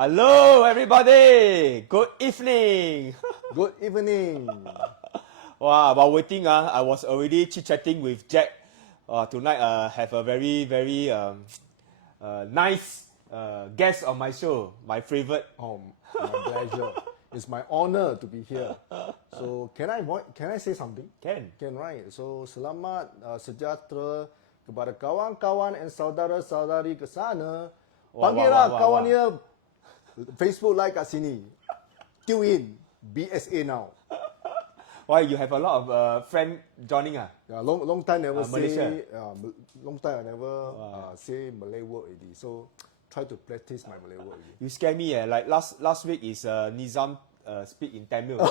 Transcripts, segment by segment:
Hello, everybody. Good evening. Good evening. Wow, while waiting, I was already chit-chatting with Jack. Tonight, have a very, very nice guest on my show. My favorite. Oh, my pleasure. It's my honor to be here. So can I say something? Can. Can, right? So selamat sejahtera kepada kawan-kawan dan saudara-saudari ke sana. Panggillah kawannya Facebook like kat sini. Tune in. BSA now. Why you have a lot of friend joining? Yeah, long time never Malaysia. say. Long time I never say Malay word already. So try to practice my Malay word already. You scare me. Like last week is Nizam speak in Tamil.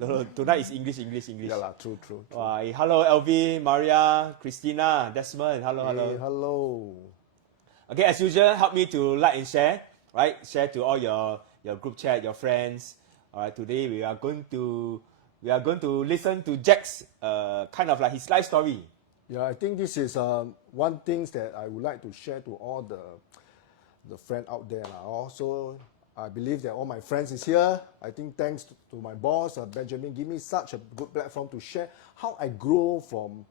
No, tonight is English. Yeah lah, true. Hello, LV, Maria, Christina, Desmond. Hello. Hey, hello. Okay, as usual, help me to like and share. Right, share to all your group chat, your friends. All right, today we are going to listen to Jack's kind of like his life story. Yeah, I think this is one thing that I would like to share to all the friends out there. Also, I believe that all my friends is here. I think thanks to my boss, Benjamin, give me such a good platform to share how I grow from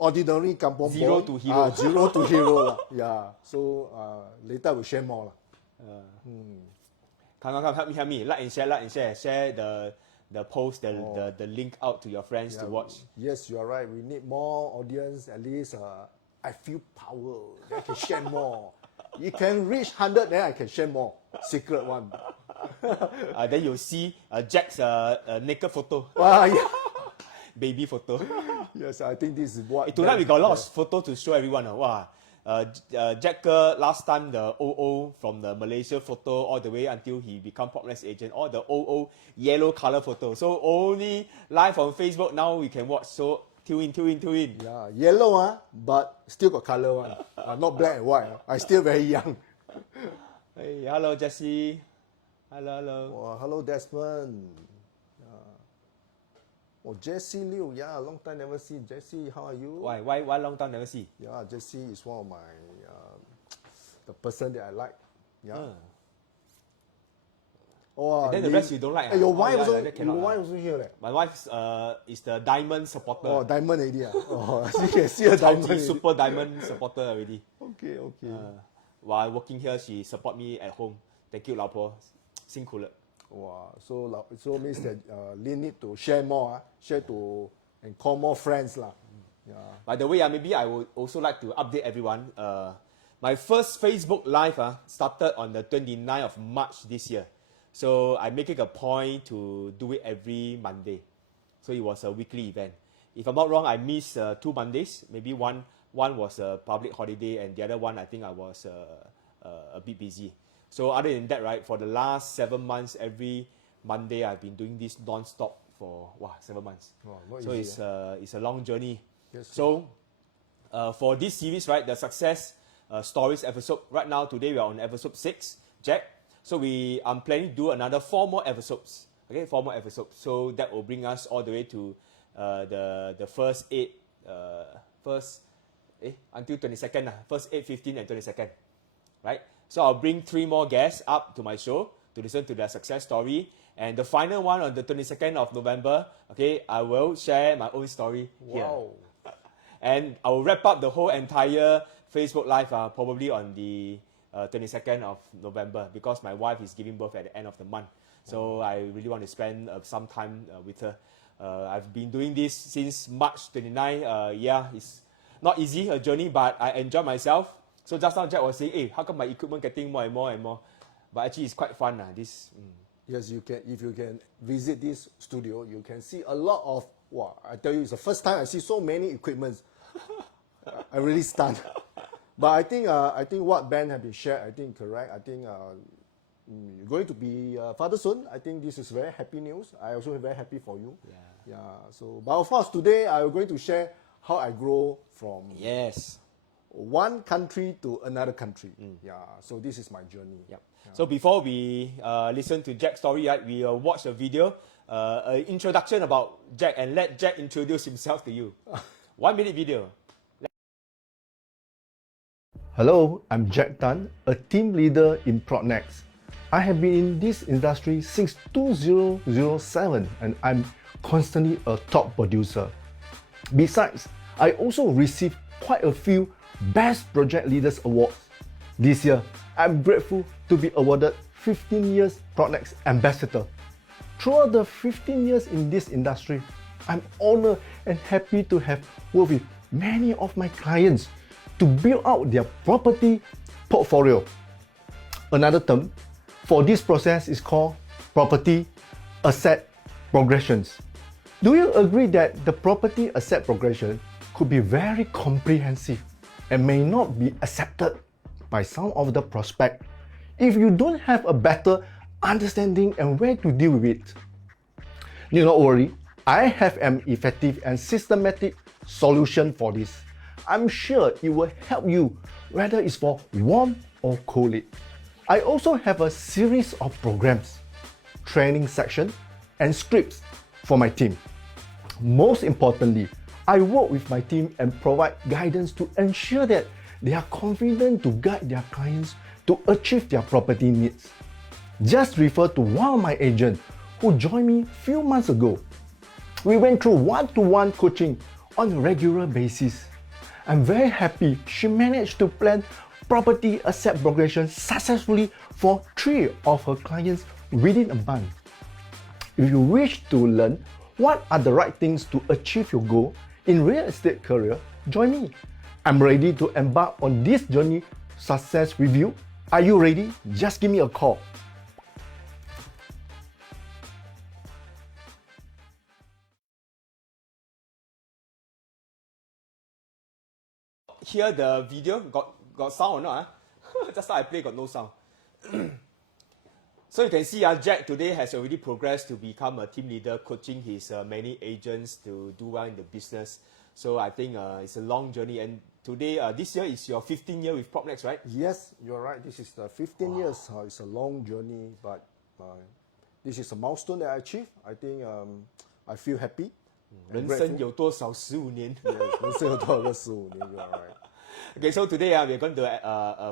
ordinary kampong Zero boy. to hero. Zero to hero. Yeah, so later we'll share more. Come, help me. Like and share. Share the post, the link out to your friends to watch. Yes, you are right. We need more audience. At least I feel power. I can share more. You can reach 100, then I can share more. Secret one. Then you'll see Jack's naked photo. Yeah. Baby photo. Yes, I think this is what. Tonight we got a lot of photos to show everyone. Jack last time the OO from the Malaysia photo all the way until he become Popness agent, all the OO yellow color photo. So only live on Facebook now we can watch. So tune in. Yeah, yellow but still got color one. Not black and white. I still very young. Hey, hello Jessie. Hello. Oh, hello Desmond. Oh, Jessie Liu, yeah, long time never see. Jessie, how are you? Why long time never see? Yeah, Jessie is one of my the person that I like. Yeah. Oh, and then the rest you don't like. Your wife also here. My wife is the diamond supporter. Oh, diamond already. Oh, you can see a diamond. Super diamond supporter already. Okay. While working here, she support me at home. Thank you, 老婆，辛苦了。 Wow, so means that Lin need to share more, and call more friends lah. Yeah. By the way, maybe I would also like to update everyone. My first Facebook Live started on the 29th of March this year. So I make it a point to do it every Monday. So it was a weekly event. If I'm not wrong, I missed 2 Mondays. Maybe one was a public holiday and the other one I think I was a bit busy. So other than that, right, for the last 7 months, every Monday I've been doing this non-stop for 7 months. So it's a long journey. Yes. So for this series, right, the success stories episode, right now today we are on episode 6, Jack. So I'm planning to do another 4 more episodes. Okay, 4 more episodes. So that will bring us all the way to the first 8, until 22nd, first 8, 15 and 22nd, right? So I'll bring 3 more guests up to my show to listen to their success story. And the final one on the 22nd of November, okay, I will share my own story here. Wow. And I will wrap up the whole entire Facebook Live probably on the 22nd of November because my wife is giving birth at the end of the month. So I really want to spend some time with her. I've been doing this since March 29. It's not easy, a journey, but I enjoy myself. So just now Jack was saying, hey, how come my equipment getting more and more? But actually it's quite fun. Yes, you can. If you can visit this studio, you can see a lot of, I tell you, it's the first time I see so many equipments. I really stunned. But I think what Ben have been shared, I think correct. I think you're going to be father soon. I think this is very happy news. I also very happy for you. Yeah. So, but of course today I'm going to share how I grow from one country to another country. Yeah. So this is my journey. Yep. Yeah. So before we listen to Jack's story, right, we watch a video, an introduction about Jack, and let Jack introduce himself to you. 1 minute video. Hello, I'm Jack Tan, a team leader in Protnex. I have been in this industry since 2007 and I'm constantly a top producer. Besides, I also received quite a few Best Project Leaders Awards. This year, I'm grateful to be awarded 15 years Protnex Ambassador. Throughout the 15 years in this industry, I'm honored and happy to have worked with many of my clients to build out their property portfolio. Another term for this process is called property asset progressions. Do you agree that the property asset progression could be very comprehensive and may not be accepted by some of the prospects if you don't have a better understanding and way to deal with it? Do not worry, I have an effective and systematic solution for this. I'm sure it will help you whether it's for warm or cold lead. I also have a series of programs, training section, and scripts for my team. Most importantly, I work with my team and provide guidance to ensure that they are confident to guide their clients to achieve their property needs. Just refer to one of my agents who joined me a few months ago. We went through one-to-one coaching on a regular basis. I'm very happy she managed to plan property asset progression successfully for 3 of her clients within a month. If you wish to learn what are the right things to achieve your goal in real estate career, join me. I'm ready to embark on this journey success with you. Are you ready? Just give me a call. Hear the video, got sound or not? Just now I play, got no sound. So you can see Jack today has already progressed to become a team leader, coaching his many agents to do well in the business. So I think it's a long journey, and today, this year is your 15th year with Propnex, right? Yes, you're right. This is the 15 years. It's a long journey, but this is a milestone that I achieved. I think I feel happy. 人生有多少15年 Yes, 人生有多少个15年, you're right. Okay, so today we're going to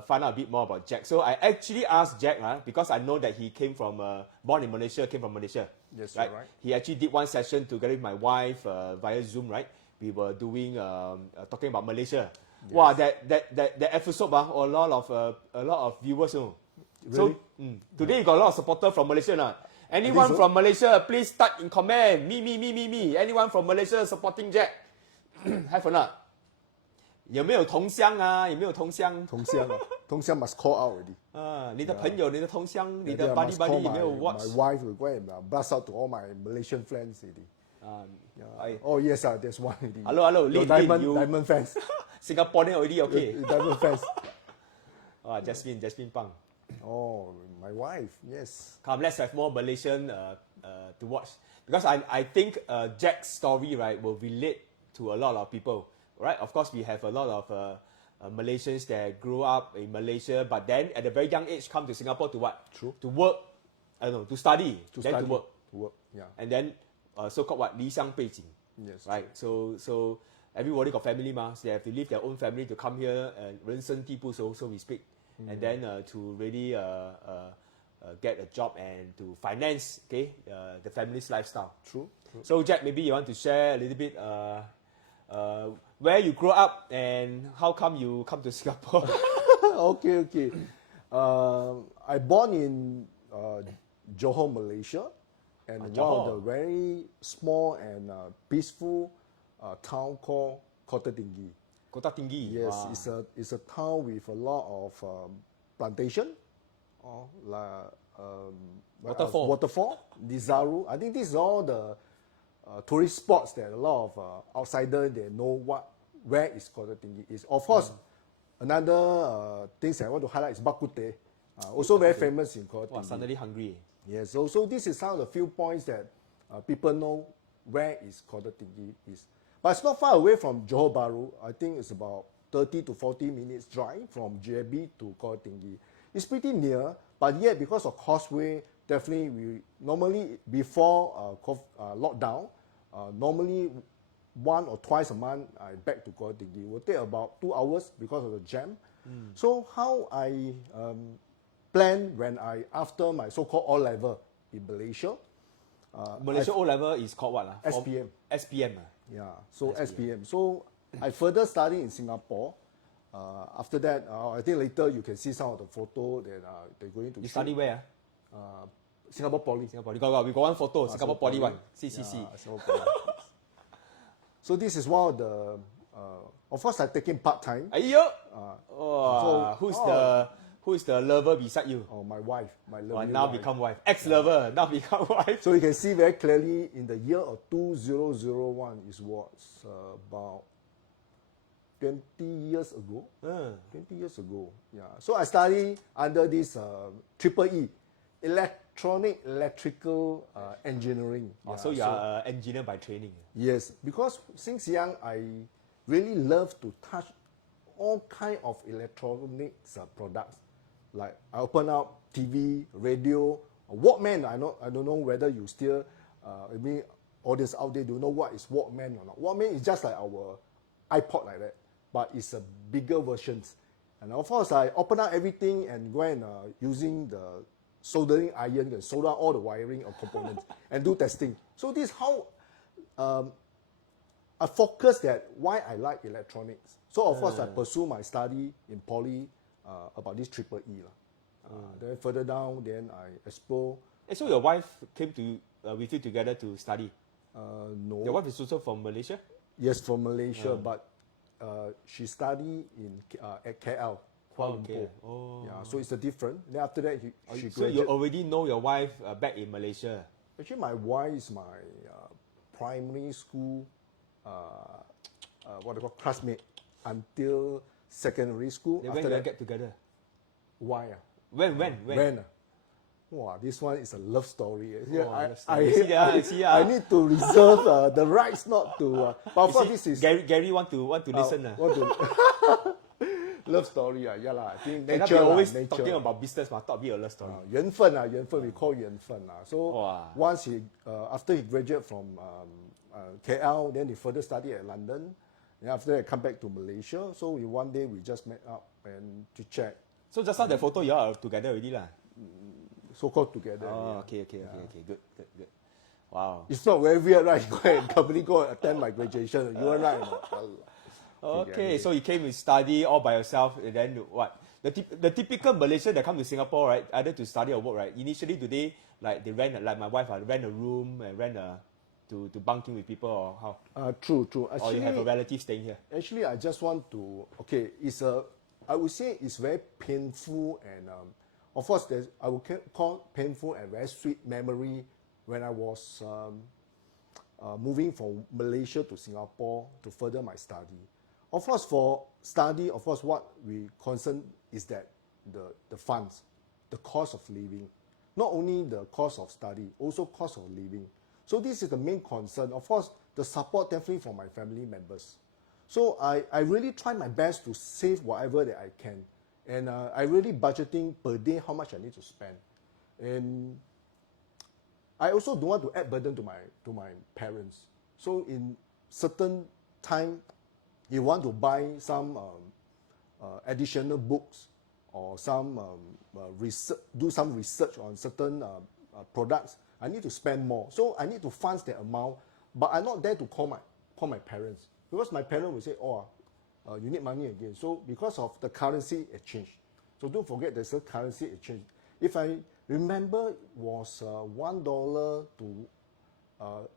find out a bit more about Jack. So I actually asked Jack because I know that he came from, born in Malaysia, came from Malaysia. Yes, right? you're right. He actually did one session together with my wife via Zoom, right? We were doing, talking about Malaysia. Yes. Wow, that episode, a lot of viewers. Really? So today you got a lot of supporters from Malaysia. Anyone from Malaysia, please type in comment. Me. Anyone from Malaysia supporting Jack? Have or not? 有没有同乡啊？有没有同乡？同乡啊，同乡 must call out already. 你的朋友、你的同乡、你的 I must call buddy 有没有 watch？ My wife will go and blast out to all my Malaysian friends already. Oh yes, there's one already. Hello, Your diamond fans. Singaporean already okay. Diamond fans. Jasmine Pang. Oh, my wife, yes. Come, let's have more Malaysian to watch, because I think Jack's story, right, will relate to a lot of people, right? Of course, we have a lot of Malaysians that grew up in Malaysia, but then at a very young age come to Singapore to what? True. To work, to study, To then study, to work. To work, yeah. And then so-called what? 离乡背景. Yes. Right? So everybody got family, so they have to leave their own family to come here, and 人生地不熟, so we speak. And then to really get a job and to finance, the family's lifestyle. True. So Jack, maybe you want to share a little bit where you grew up and how come you come to Singapore? Okay. I born in Johor, Malaysia, and one of the very small and peaceful town called Kota Tinggi. Kota Tinggi. Yes, Wow. it's a town with a lot of plantation, waterfall, Nizaru. I think these are all the tourist spots that a lot of outsiders they know where is Kota Tinggi is. Of course, another things I want to highlight is Bak Kut Teh, also very famous in Kota Tinggi. Suddenly hungry. Yes, so this is some of the few points that people know where is Kota Tinggi is. But it's not far away from Johor Bahru. I think it's about 30 to 40 minutes drive from JB to Kota Tinggi. It's pretty near, but yet because of causeway, definitely we normally before lockdown, normally 1 or twice a month I back to Kota Tinggi. It will take about 2 hours because of the jam. So how I plan when after my so-called O-level in Malaysia, Malaysia O level is called what? SPM. SPM. Yeah, so SPM. So I further study in Singapore. After that, I think later you can see some of the photo that they're going to You shoot. study where? Singapore Poly. Singapore. We got one photo. Singapore Poly one. CCC. Yeah, Singapore Poly. So this is one of the. Of course, I'm taking part time. Ayo! So- Who is the lover beside you? Oh, my wife, my Oh, lovely now wife. become wife. Ex-lover, now become wife. So you can see very clearly in the year of 2001 is what about 20 years ago. 20 years ago, yeah. So I study under this triple E, electrical engineering. Oh, Yeah, so you are an engineer by training. Yes, because since young I really love to touch all kind of electronics products. Like I open up TV, radio, Walkman. I don't know whether you still, maybe audience out there do know what is Walkman or not. Walkman is just like our iPod like that, but it's a bigger versions. And of course, I open up everything and go and using the soldering iron and solder all the wiring of components and do testing. So this is how I focus that why I like electronics. So of course I pursue my study in poly about this triple E. Then further down, then I explore. So your wife came to with you together to study. No. Your wife is also from Malaysia. Yes, from Malaysia, but she studied in at KL, Kuala Okay. Lumpur. Oh. Yeah, so it's a different. Then after that, she So you graduated. already know your wife back in Malaysia. Actually, my wife is my primary school, what they call classmate, until secondary school. Then when After you that, get together? why? When? When? Wow, this one is a love story. Yeah, Oh, I, love story. I, See, I need to reserve the rights not to. But of course, this is Gary want to listen. want to love story. Yeah lah. I think And nature we always nature. talking about business, but talk about a love story. 缘分we call 缘分 So Wow. once he after he graduated from KL, then he further studied at London. Then after that, come back to Malaysia. So one day we just met up and to check, So just now the photo you all are together already lah. so called together. Oh, yeah. okay, good. Wow. It's not very weird, right? Go and company go and attend my graduation. You are right. Okay, so you came to study all by yourself, and then what? The typical Malaysian that come to Singapore, right? Either to study or work, right? Initially, do they rent, like my wife, rent a room and rent to bunk in with people, or how? True. Or you have a relative staying here? Actually, I just want to. Okay, I would say it's very painful and of course I would call painful and very sweet memory when I was moving from Malaysia to Singapore to further my study. Of course, for study, of course, what we concern is that the funds, the cost of living, not only the cost of study, also cost of living. So this is the main concern. Of course, the support definitely from my family members. So I really try my best to save whatever that I can. And I really budgeting per day how much I need to spend. And I also don't want to add burden to my parents. So in certain time, you want to buy some additional books or some research, do some research on certain products, I need to spend more. So I need to fund that amount, but I'm not there to call my parents. Because my parents will say, you need money again. So because of the currency exchange. So don't forget there's a currency exchange. If I remember, it was $1 to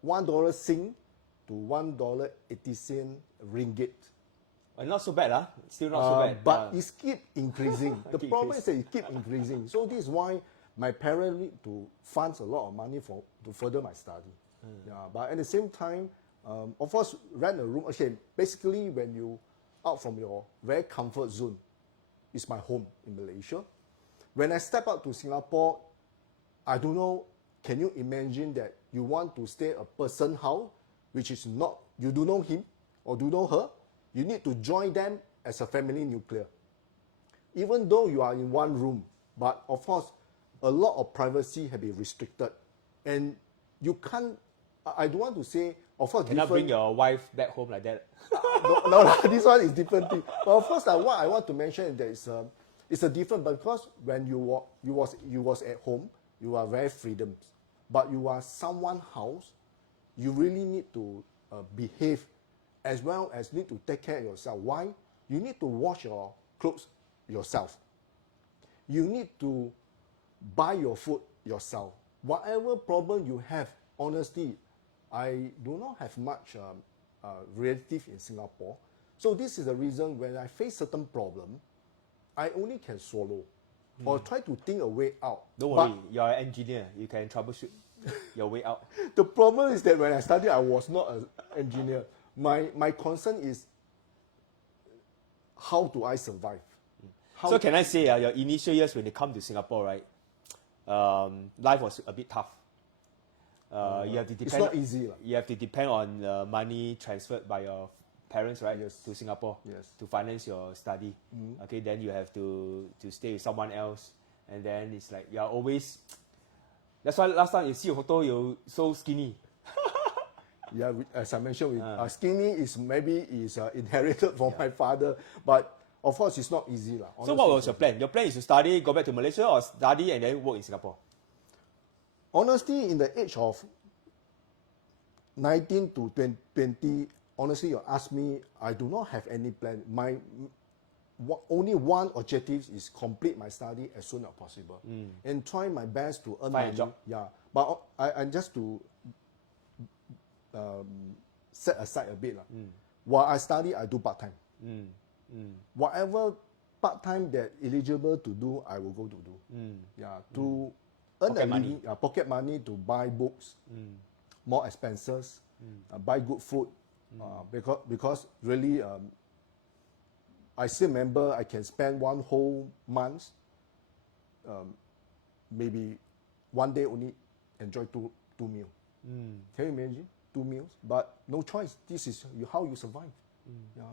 $1 Sing to $1.80 ringgit. Not so bad, still not so bad. But it keep increasing. The Keep problem is that it keep increasing. So this is why my parents need to fund a lot of money to further my study. Yeah, but at the same time, of course, rent a room. Okay, basically when you out from your very comfort zone, it's my home in Malaysia. When I step out to Singapore, I don't know, can you imagine that you want to stay a person house, which is not, you do know him or do know her, you need to join them as a family nuclear. Even though you are in one room, but of course, a lot of privacy have been restricted. And you can't, I don't want to say, of course, Cannot bring different. your wife back home like that. No, this one is different thing. But of course, what I want to mention is that it's a different, because when you was at home, you are very freedom, but you are someone house, you really need to behave, as well as need to take care of yourself. Why? You need to wash your clothes yourself. You need to buy your food yourself. Whatever problem you have, honestly, I do not have much relative in Singapore. So this is the reason when I face certain problem, I only can swallow or try to think a way out. Don't But worry, you're an engineer. You can troubleshoot your way out. the problem is that when I studied, I was not an engineer. My concern is, how do I survive? How So can I say, your initial years when you come to Singapore, right? Life was a bit tough. You have to depend. it's not easy. You have to depend on money transferred by your parents, right? Yes. To Singapore. Yes. To finance your study. Okay, then you have to stay with someone else, and then it's like you're always. That's why last time you see your photo, you're so skinny. Yeah, as I mentioned, skinny is maybe inherited from my father, but of course it's not easy. So what was your plan? Your plan is to study, go back to Malaysia, or study and then work in Singapore? Honestly, in the age of 19 to 20, honestly, you ask me, I do not have any plan. My only one objective is complete my study as soon as possible and try my best to earn Find a money. job. Yeah, but I just to set aside a bit. While I study, I do part-time. Whatever part-time that eligible to do, I will go to do. Yeah, to earn Pocket a money. living, pocket money to buy books, more expenses, buy good food, because really, I still remember I can spend one whole month, maybe one day only enjoy two meals. Can you imagine 2 meals? But no choice. This is how you survive. Yeah.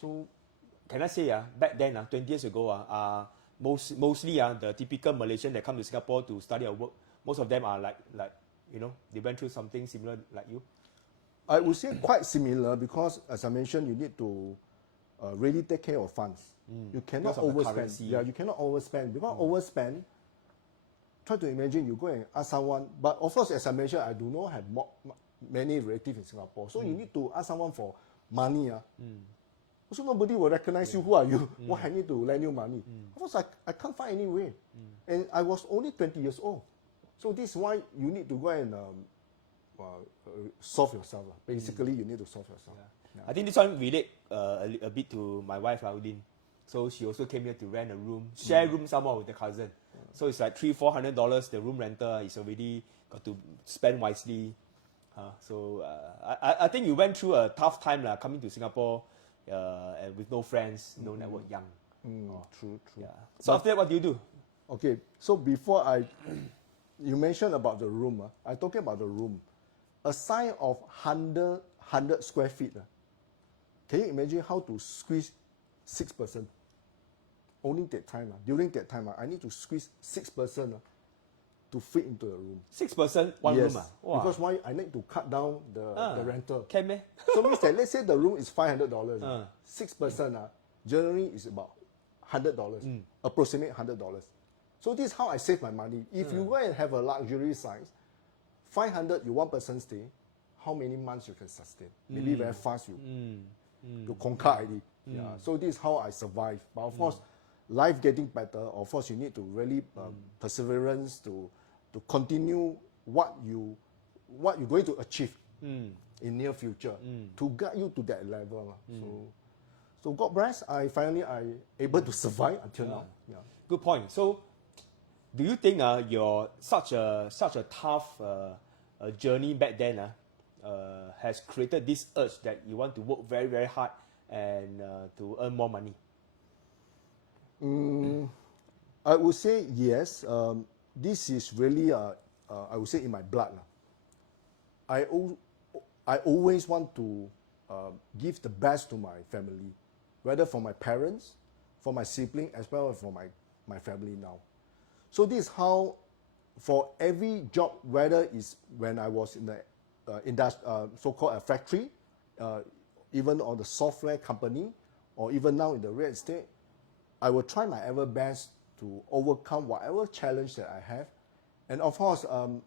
So Can I say, back then, 20 years ago, mostly the typical Malaysian that come to Singapore to study or work, most of them are like they went through something similar like you. I would say quite similar, because as I mentioned, you need to really take care of funds. You cannot Because of the overspend. currency. Yeah, you cannot overspend, because overspend. Try to imagine you go and ask someone, but of course, as I mentioned, I do not have many relatives in Singapore, so you need to ask someone for money. Also, nobody will recognize you. Who are you? Why I need to lend you money? Of course, I can't find any way, and I was only 20 years old, so this is why you need to go and solve yourself. Basically, you need to solve yourself. Yeah. I think this one relate a bit to my wife, Udin. So she also came here to rent a room, share room somewhere with the cousin. So it's like $300-400. The room rental is already got to spend wisely. So I think you went through a tough time coming to Singapore and with no friends, no network, young. True. Yeah. So after that, what do you do? Okay, so before you mentioned about the room. I talking about the room. A size of 100 square feet. Can you imagine how to squeeze 6 person? Only that time. During that time, I need to squeeze 6 person to fit into the room. 6 person, one Yes, room. Wow. because why I need to cut down the rental. Can meh? So means that let's say the room is $500. 6 person, generally is about $100, approximate $100. So this is how I save my money. If you go and have a luxury size, 500, you one person stay, how many months you can sustain? Maybe very fast you conquer already. Yeah. So this is how I survive. But of course, life getting better. Of course, you need to really perseverance to continue what you're going to achieve in near future to guide you to that level. So God bless. I able to survive until now. Yeah. Good point. So, do you think your such a tough journey back then has created this urge that you want to work very, very hard and to earn more money? I would say yes. This is really, I would say, in my blood. I always want to give the best to my family, whether for my parents, for my sibling, as well as for my family now. So this is how, for every job, whether it's when I was in the so-called a factory, even on the software company, or even now in the real estate, I will try my ever best to overcome whatever challenge that I have. And of course, I'm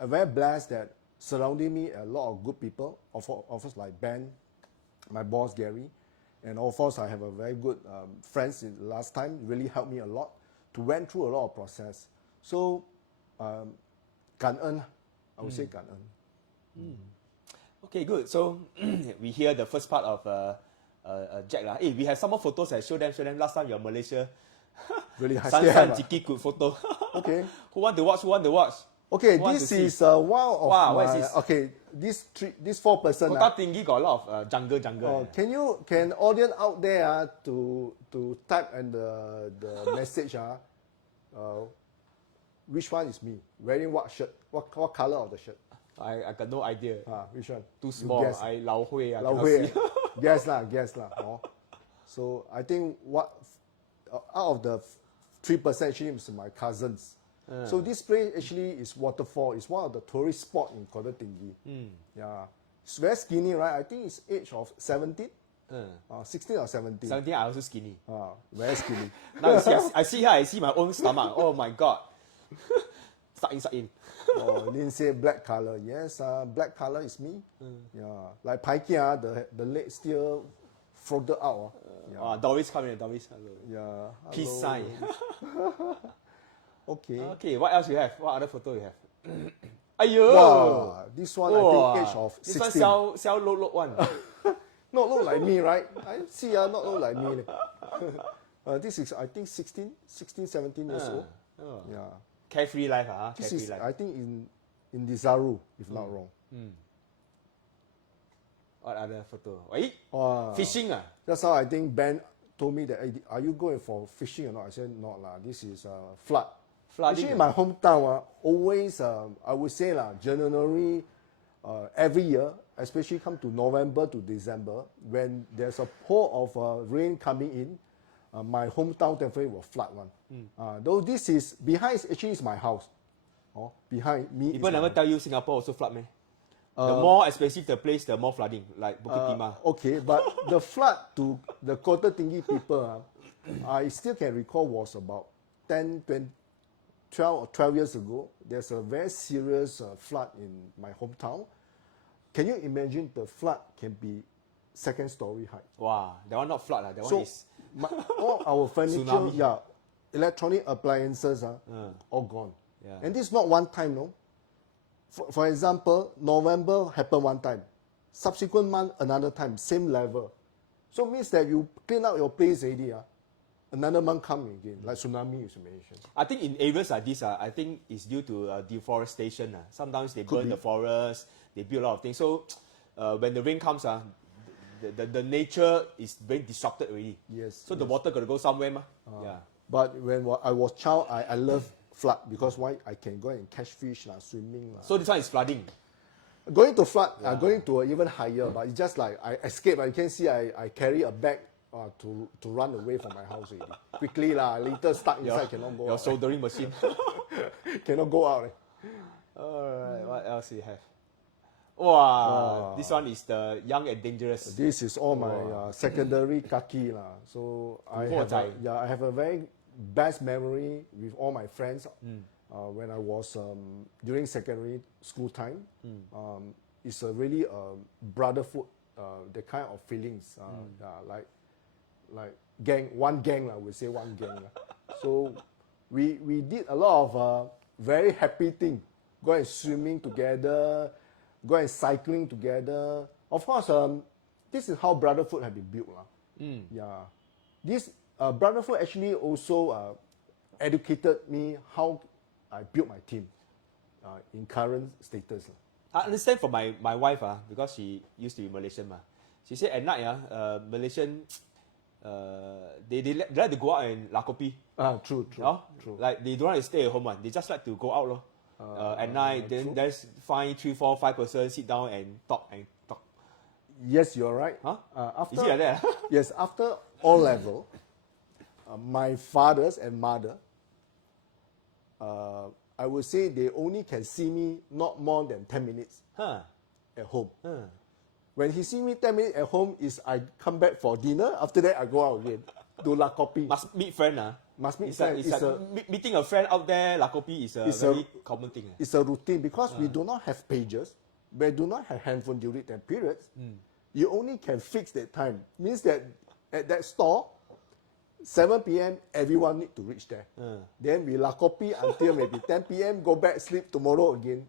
very blessed that surrounding me a lot of good people, of course like Ben, my boss Gary, and of course I have a very good friends in last time, really helped me a lot to went through a lot of process. So, 感恩, I would say 感恩. Okay, good. So we hear the first part of Jack lah. Hey, we have some more photos. Show them. Last time you're in Malaysia. Really, I San still have. Jiki good photo. Okay. Who want to watch? Okay, Who want this to see? is one of Wow, what my. is this? Okay, this 4 person. Kota Tinggi got a lot of jungle. Can audience out there to type and the message which one is me? Wearing what shirt? What color of the shirt? I got no idea. Which one? Too You small. guess. I Lao Hui. I Lao cannot Hui. see. guess lah. So I think what out of the 3% actually is my cousins. So this place actually is waterfall. It's one of the tourist spot in Kota Tinggi. Yeah, it's very skinny, right? I think it's age of 17, 16 or 17. 17, I also skinny. Very skinny. Now you see, I see here. I see my own stomach. Oh my god. Suck in. Lin say black color. Yes, black color is me. Yeah, like Paikia, the leg still floated out. Doris coming. Doris. Hello. Yeah. Peace hello. sign. Okay. Okay, what else you have? What other photo you have? Ayo! Wow, this one I think age of 16. This one sell look one. Not look like me, right? I see, not look like me. This is, I think, 16, 17 years old. Yeah. Carefree life, This Carefree is, life. I think, in Desaru, if not wrong. What other photo? Wait, Wow. fishing That's how I think Ben told me that, hey, are you going for fishing or not? I said, not lah. This is flood. Flooding. Actually, my hometown, always, I would say, January, every year, especially come to November to December, when there's a pour of rain coming in, my hometown definitely will flood one. Though this is, behind actually is my house. Behind me. People never tell you Singapore also flood, man. The more expensive the place, the more flooding, like Bukit Timah. Okay, but the flood to the Kota Tinggi people, I still can recall was about 10, 20, 12 years ago. There's a very serious flood in my hometown. Can you imagine the flood can be 2nd story height? Wow, that one not flood, that So one is all our furniture, Tsunami. electronic appliances all gone. Yeah. And this is not one time, no. For example, November happened one time. Subsequent month, another time, same level. So it means that you clean out your place already, another month come again, like tsunami you mentioned. I think in areas like this, I think it's due to deforestation. Sometimes they burn the forest, they build a lot of things. So when the rain comes, the nature is very disrupted already. Yes. So the water got to go somewhere. Yeah. But when I was child, I love flood because why? I can go and catch fish, swimming. So this one is flooding. Going to flood, going to even higher, but it's just like I escape. You can see I carry a bag to run away from my house already. Quickly later stuck inside, cannot go Your out. soldering machine. Cannot go out. Alright, what else you have? Wow, this one is the young and dangerous. This is all my secondary kaki So I have a very best memory with all my friends when I was during secondary school time. It's a really brotherhood, the kind of feelings, like one gang, we say one gang. So we did a lot of very happy things. Go and swimming together, go and cycling together. Of course, this is how brotherhood has been built. Yeah, this brotherhood actually also educated me how I built my team in current status. I understand from my wife, because she used to be Malaysian. She said at night, Malaysian, they like to go out and la kopi. True. Like they don't like to stay at home. They just like to go out. At night, then there's 3, 4, 5 persons sit down and talk. Yes, you're right. After, is it like that? Yes, after all level, my fathers and mother, I would say they only can see me not more than 10 minutes. at home. When he see me 10 minutes at home, is I come back for dinner. After that, I go out again. Do La Kopi. Must meet friend, Must meet it's friend. Like, it's like meeting a friend out there, La Kopi is a very common thing. It's a routine because we do not have pages. We do not have handphone during that periods. You only can fix that time. Means that at that store, 7 p.m. everyone need to reach there. Then we La Kopi until maybe 10 p.m. Go back, sleep tomorrow again.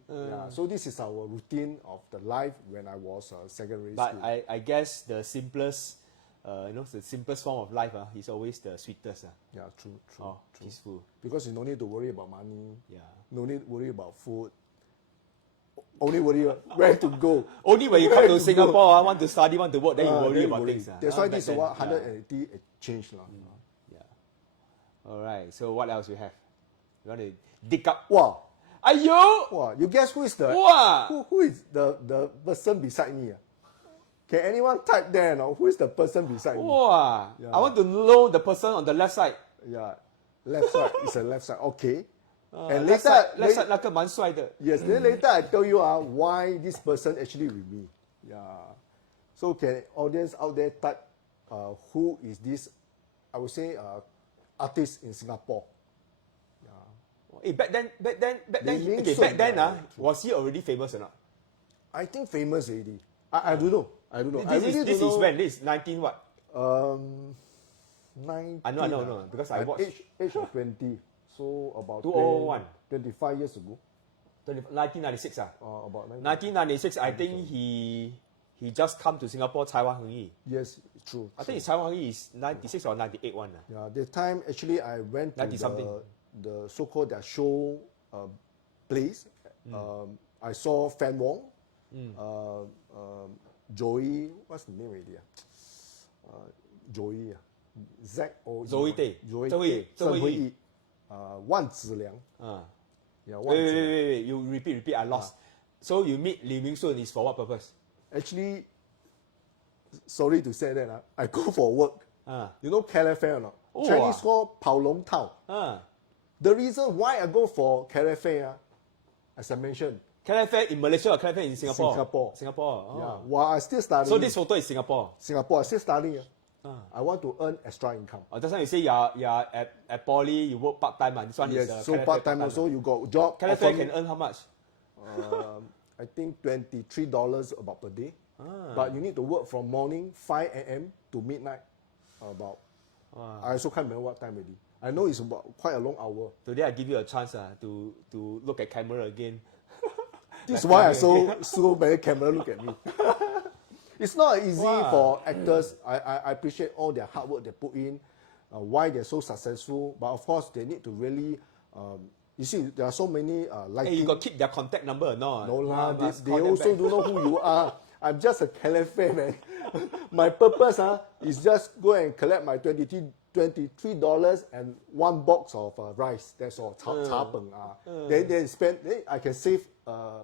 So this is our routine of the life when I was secondary But school. I guess the simplest, the simplest form of life is always the sweetest. Yeah, true. Peaceful. Because you no need to worry about money. Yeah. No need to worry about food. Only worry where to go. Only when you come to Singapore, want to study, want to work, then you worry then about worry. things. That's why Back this is then, what 180 change. All right. So what else you have? You want to dig up? Wow. Ayo! Wow. You guess who is the Wow. who is the person beside me? Can anyone type there now? Who is the person beside me? Wow. I want to know the person on the left side. Yeah. Left side is a left side. Okay. And left side 那个蛮帅的。 Yes, then later I tell you why this person actually with me. Yeah. So can audience out there type who is this, I would say, artist in Singapore. Hey, back then, Lee okay, Soon, back then, yeah, was he already famous or not? I think famous already. I don't know. I don't know. This is when? This is 19 what? 19. I know, because I watched. Age of 20. So about 2001. 25 years ago. 1996 About 1996, I think he just come to Singapore, Taiwan Heng Yes, true. I think it's Taiwan Heng is 96 or 98 one. Yeah, the time actually I went to 90-something. the so-called their show place. I saw Fan Wong, Joey, what's the name already? Joey, Zack or Zoe Tay. Joey Zoe- Tay, Zoe Shen Hui, Wan Ziliang. Yeah, Wan Ziliang. Wait, you repeat, I lost. So you meet Lee Ming Soon is for what purpose? Actually, sorry to say that, I go for work. You know Calafé or not? Oh, Chinese called Pao Long Tao. The reason why I go for Calafé, as I mentioned, Calafé in Malaysia or Calafé in Singapore? Singapore. Singapore. yeah, while I still studying. So this photo is Singapore. Singapore, I still studying. I want to earn extra income. That's why you say you're at poly, you work part time. This one Yes, is so Calafé part-time also, you got job. offer Calafé me, can earn how much? I think $23 about per day. But you need to work from morning 5 a.m. to midnight. About. I also can't remember what time already. I know it's about quite a long hour. Today I give you a chance to look at camera again. This is why I so many camera look at me. It's not easy for actors. I appreciate all their hard work they put in, why they're so successful. But of course, they need to really. You see, there are so many lighting. Hey, you got keep their contact number or not? No lah, Must they call them also back. don't know who you are. I'm just a Calafé man. My purpose is just go and collect my $23 and one box of rice. That's all. Cha peng. Then spend. Then I can save a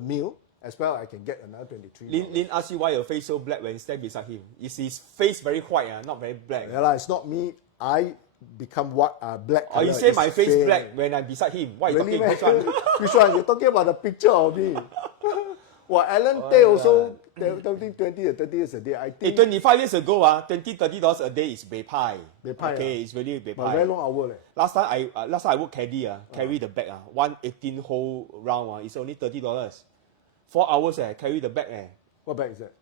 meal as well. I can get another $23. Lin asked you why your face so black when you stand beside him. Is his face very white, not very black? Yeah lah, it's not me. I become black. Or you color. say It's my face fair. black when I'm beside him. What are you Really, talking? man? Which one? Which one? You're talking about the picture of me. Well, Alan Tay also something 20 or 30 years a day. I Hey, think 25 years ago, $20-30 a day is Bei Pai. Okay, it's really Bei but very Pai. long hour. Last time I work caddy, carry the bag, 118 whole round, it's only $30. 4 hours, carry the bag, What bag is that?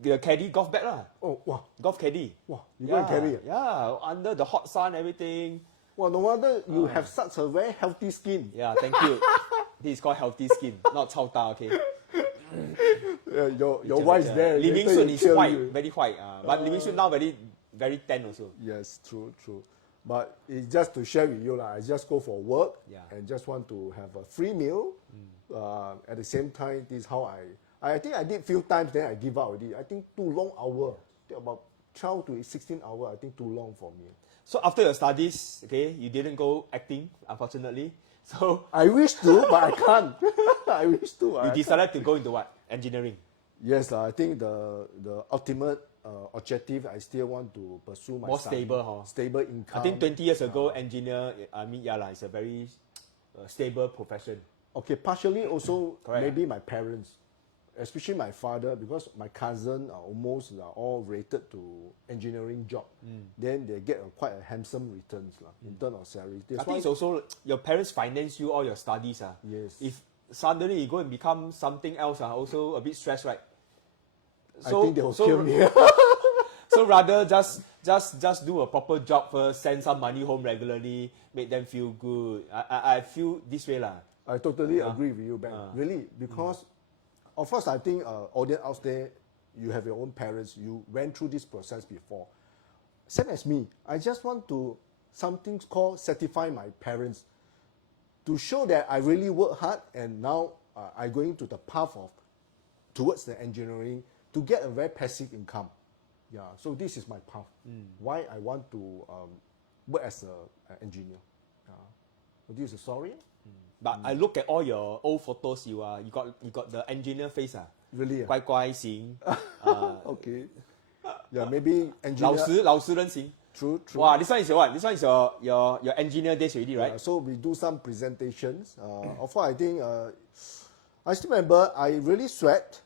The caddy golf bag lah. Oh, wow. Golf caddy. Wow, you go and carry it? Yeah, under the hot sun, everything. Well, no wonder you have such a very healthy skin. Yeah, thank you. This is called healthy skin, not chao ta, okay? Your wife is there. Lee Ming later Soon you is kill white, you. very white. But Lee Ming Soon now very tan also. Yes, true. But it's just to share with you. I just go for work and just want to have a free meal. At the same time, this is how I think I did few times, then I give up already. I think too long hour. I think about 12 to 16 hours, I think too long for me. So after your studies, okay, you didn't go acting, unfortunately. So I wish to, but I can't. I wish to. you decided to go into what? Engineering. Yes, I think the ultimate objective, I still want to pursue my More study. stable, huh? Stable income. I think 20 years ago, engineer, it's a very stable profession. Okay, partially also Correct. maybe my parents. especially my father, because my cousin are all rated to engineering job. Then they get quite a handsome returns in terms of salary. I think it's also your parents finance you all your studies. Yes. If suddenly you go and become something else, also a bit stressed, right? I think they will kill me. So rather just do a proper job first, send some money home regularly, make them feel good. I feel this way lah. I totally agree with you, Ben. Really, because of course I think audience out there, you have your own parents, you went through this process before. Same as me, I just want to something called certify my parents to show that I really work hard and now I'm going to the path of towards the engineering to get a very passive income. Yeah, so this is my path. Why I want to work as an engineer. So this is a story. But I look at all your old photos, you got the engineer face. Really? 乖乖型 Okay. Yeah, maybe engineer. 老实人型 True. Wow, this one is your what? This one is your engineer days already, right? So we do some presentations. Of course, I think I still remember I really sweat.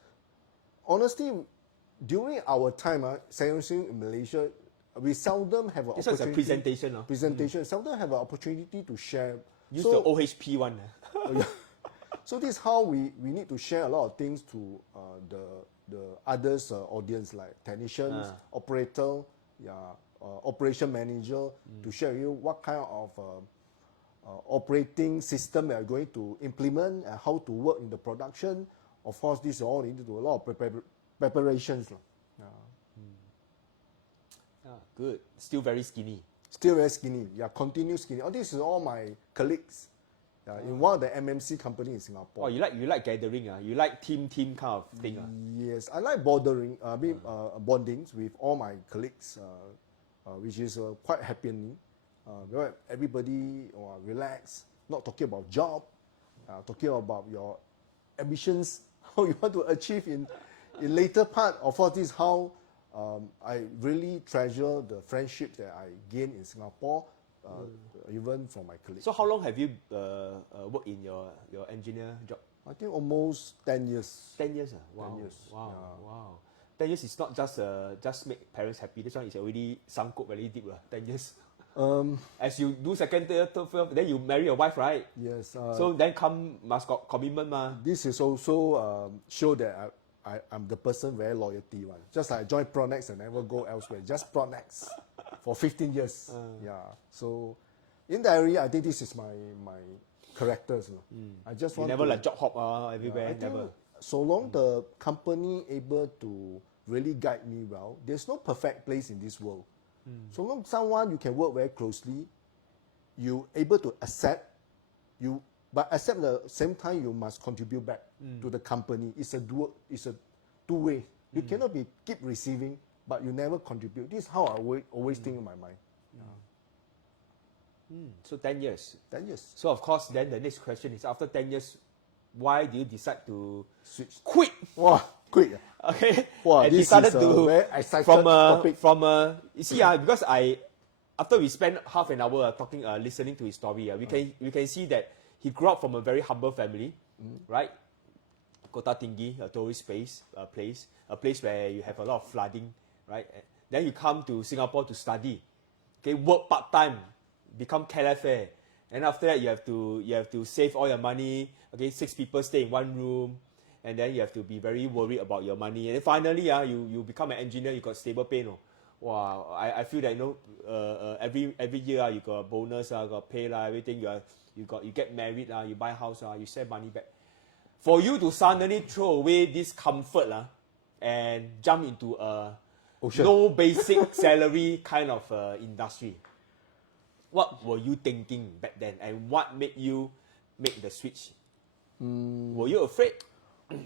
Honestly, during our time, in Malaysia, we seldom have an This one is a opportunity. presentation. Presentation. Seldom have an opportunity to share. Use the OHP one. So this is how we need to share a lot of things to the others audience like technicians, operator, operation manager to share with you what kind of operating system we are going to implement and how to work in the production. Of course, this all need to do a lot of preparations. Good. Still very skinny. Still very skinny. Yeah, continue skinny. This is all my colleagues. In one of the MMC company in Singapore. Oh, you like gathering, you like team kind of thing. Yes, I like bondings with all my colleagues, which is quite happening. Where everybody relax, not talking about job, talking about your ambitions, how you want to achieve in later part. Of course, this is how I really treasure the friendship that I gained in Singapore. Even from my colleagues. So how long have you worked in your engineer job? I think almost 10 years. 10 years. Wow. 10 years. Wow. Wow. 10 years is not just make parents happy. This one is already sunk very deep. 10 years. As you do second, third, fourth, then you marry a wife, right? Yes. So then must got commitment ma. This is also show that I'm the person very loyalty one. Just like I joined Pronex and never go elsewhere. Just Pronex for 15 years. So in the area, I think this is my characters. I just want never to, like job hop everywhere. I think Never. So long the company able to really guide me well, there's no perfect place in this world. So long someone you can work very closely, you able to accept you. But at the same time, you must contribute back to the company. It's a two-way. You cannot keep receiving, but you never contribute. This is how I always think in my mind. So 10 years. 10 years. So of course, then the next question is, after 10 years, why do you decide to Switch. quit? Wow, quick. Okay. Wow, and this decided is a to very exciting topic. You see, because after we spent half an hour talking, listening to his story, we can see that he grew up from a very humble family, right? Kota Tinggi, a tourist place, a place where you have a lot of flooding, right? Then you come to Singapore to study, okay, work part time, become calefare, and after that you have to save all your money. Okay, 6 people stay in one room, and then you have to be very worried about your money. And then finally, you become an engineer, you got stable pay. No? Wow, I feel that every year you got bonus, got pay everything. You get married, you buy house, you save money back. For you to suddenly throw away this comfort and jump into a no basic salary kind of industry, what were you thinking back then, and what made you make the switch? Were you afraid?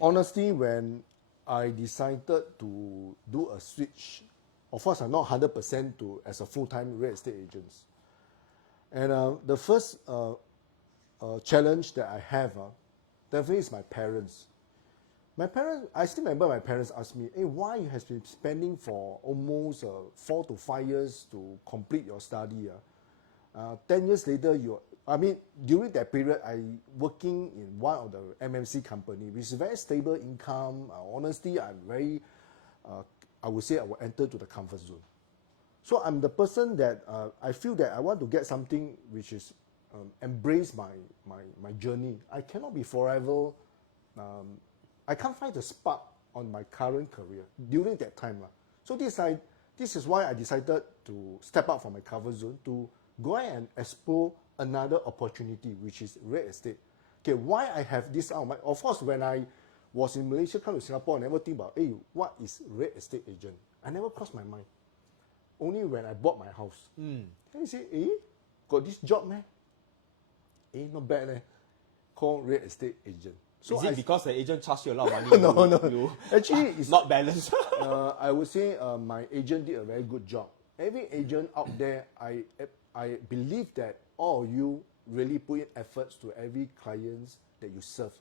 Honestly, when I decided to do a switch, of course I'm not 100% as a full-time real estate agent. And the first challenge that I have definitely is my parents. My parents, I still remember my parents asked me, hey, why you have been spending for almost 4 to 5 years to complete your study? 10 years later, I mean, during that period, I working in one of the MNC company, which is very stable income. Honestly, I'm very, I would say I will enter to the comfort zone. So I'm the person that I feel that I want to get something which is embrace my journey. I cannot be forever. I can't find the spark on my current career during that time. So this is why I decided to step out from my comfort zone to go and explore another opportunity, which is real estate. Okay, why I have this out of my, of course, when I was in Malaysia, come to Singapore, I never think about, hey, what is real estate agent? I never crossed my mind. Only when I bought my house. Then you say, got this job, man? Not bad, eh? Called real estate agent. So is it because the agent charged you a lot of money? No. Actually, it's not balanced. I would say my agent did a very good job. Every agent out there, I believe that all of you really put in efforts to every clients that you serve.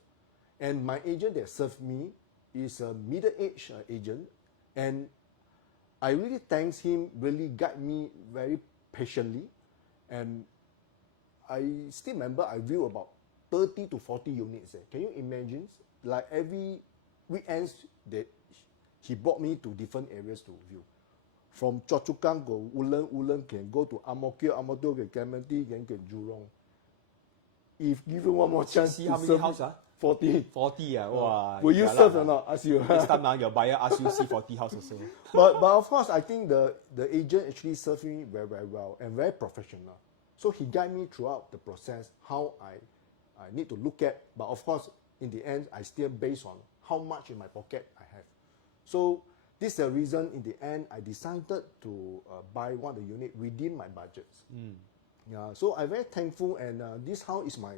And my agent that served me is a middle-aged agent, and I really thanks him, really guide me very patiently. And I still remember I view about 30 to 40 units. Can you imagine? Like every weekends that he brought me to different areas to view. From Choa Chu Kang go Woodland can go to Ang Mo Kio can Clementi, can Jurong. If given one more chance, see how many houses? 40. 40, wow. Will you serve or not? Ask you. Next time your buyer asks you see 40 houses also. but of course, I think the agent actually served me very, very well and very professional. So he guided me throughout the process, how I need to look at. But of course, in the end, I still based on how much in my pocket I have. So this is the reason in the end I decided to buy one of the unit within my budgets. Yeah, so I'm very thankful, and this house is my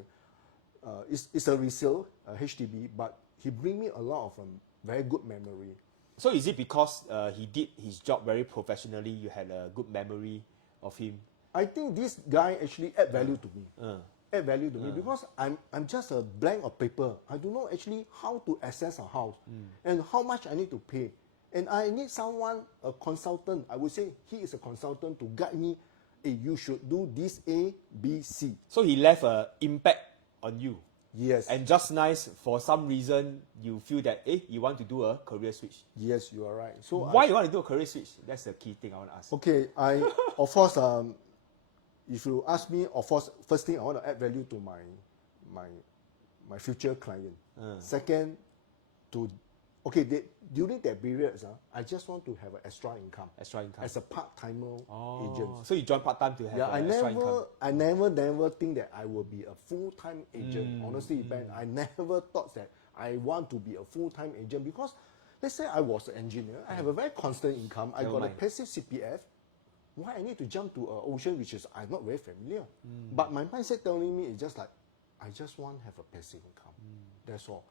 it's a resale HDB, but he bring me a lot of very good memory. So is it because he did his job very professionally, you had a good memory of him? I think this guy actually add value to me. Add value to me because I'm just a blank of paper. I don't know actually how to assess a house and how much I need to pay. And I need someone, a consultant. I would say he is a consultant to guide me. Hey, you should do this A, B, C. So he left an impact on you. Yes. And just nice, for some reason, you feel that you want to do a career switch. Yes, you are right. So why you want to do a career switch? That's the key thing I want to ask. Okay, of course, if you ask me, of course, first thing I want to add value to my future client. Second, during that period, I just want to have an extra income. Extra income. As a part-timer agent. So you join part-time to have extra income. I never think that I will be a full-time agent. Honestly, Ben, I never thought that I want to be a full-time agent because let's say I was an engineer, I have a very constant income, I got a passive CPF. Why I need to jump to an ocean which is I'm not very familiar? But my mindset telling me is just like, I just want to have a passive income. That's all.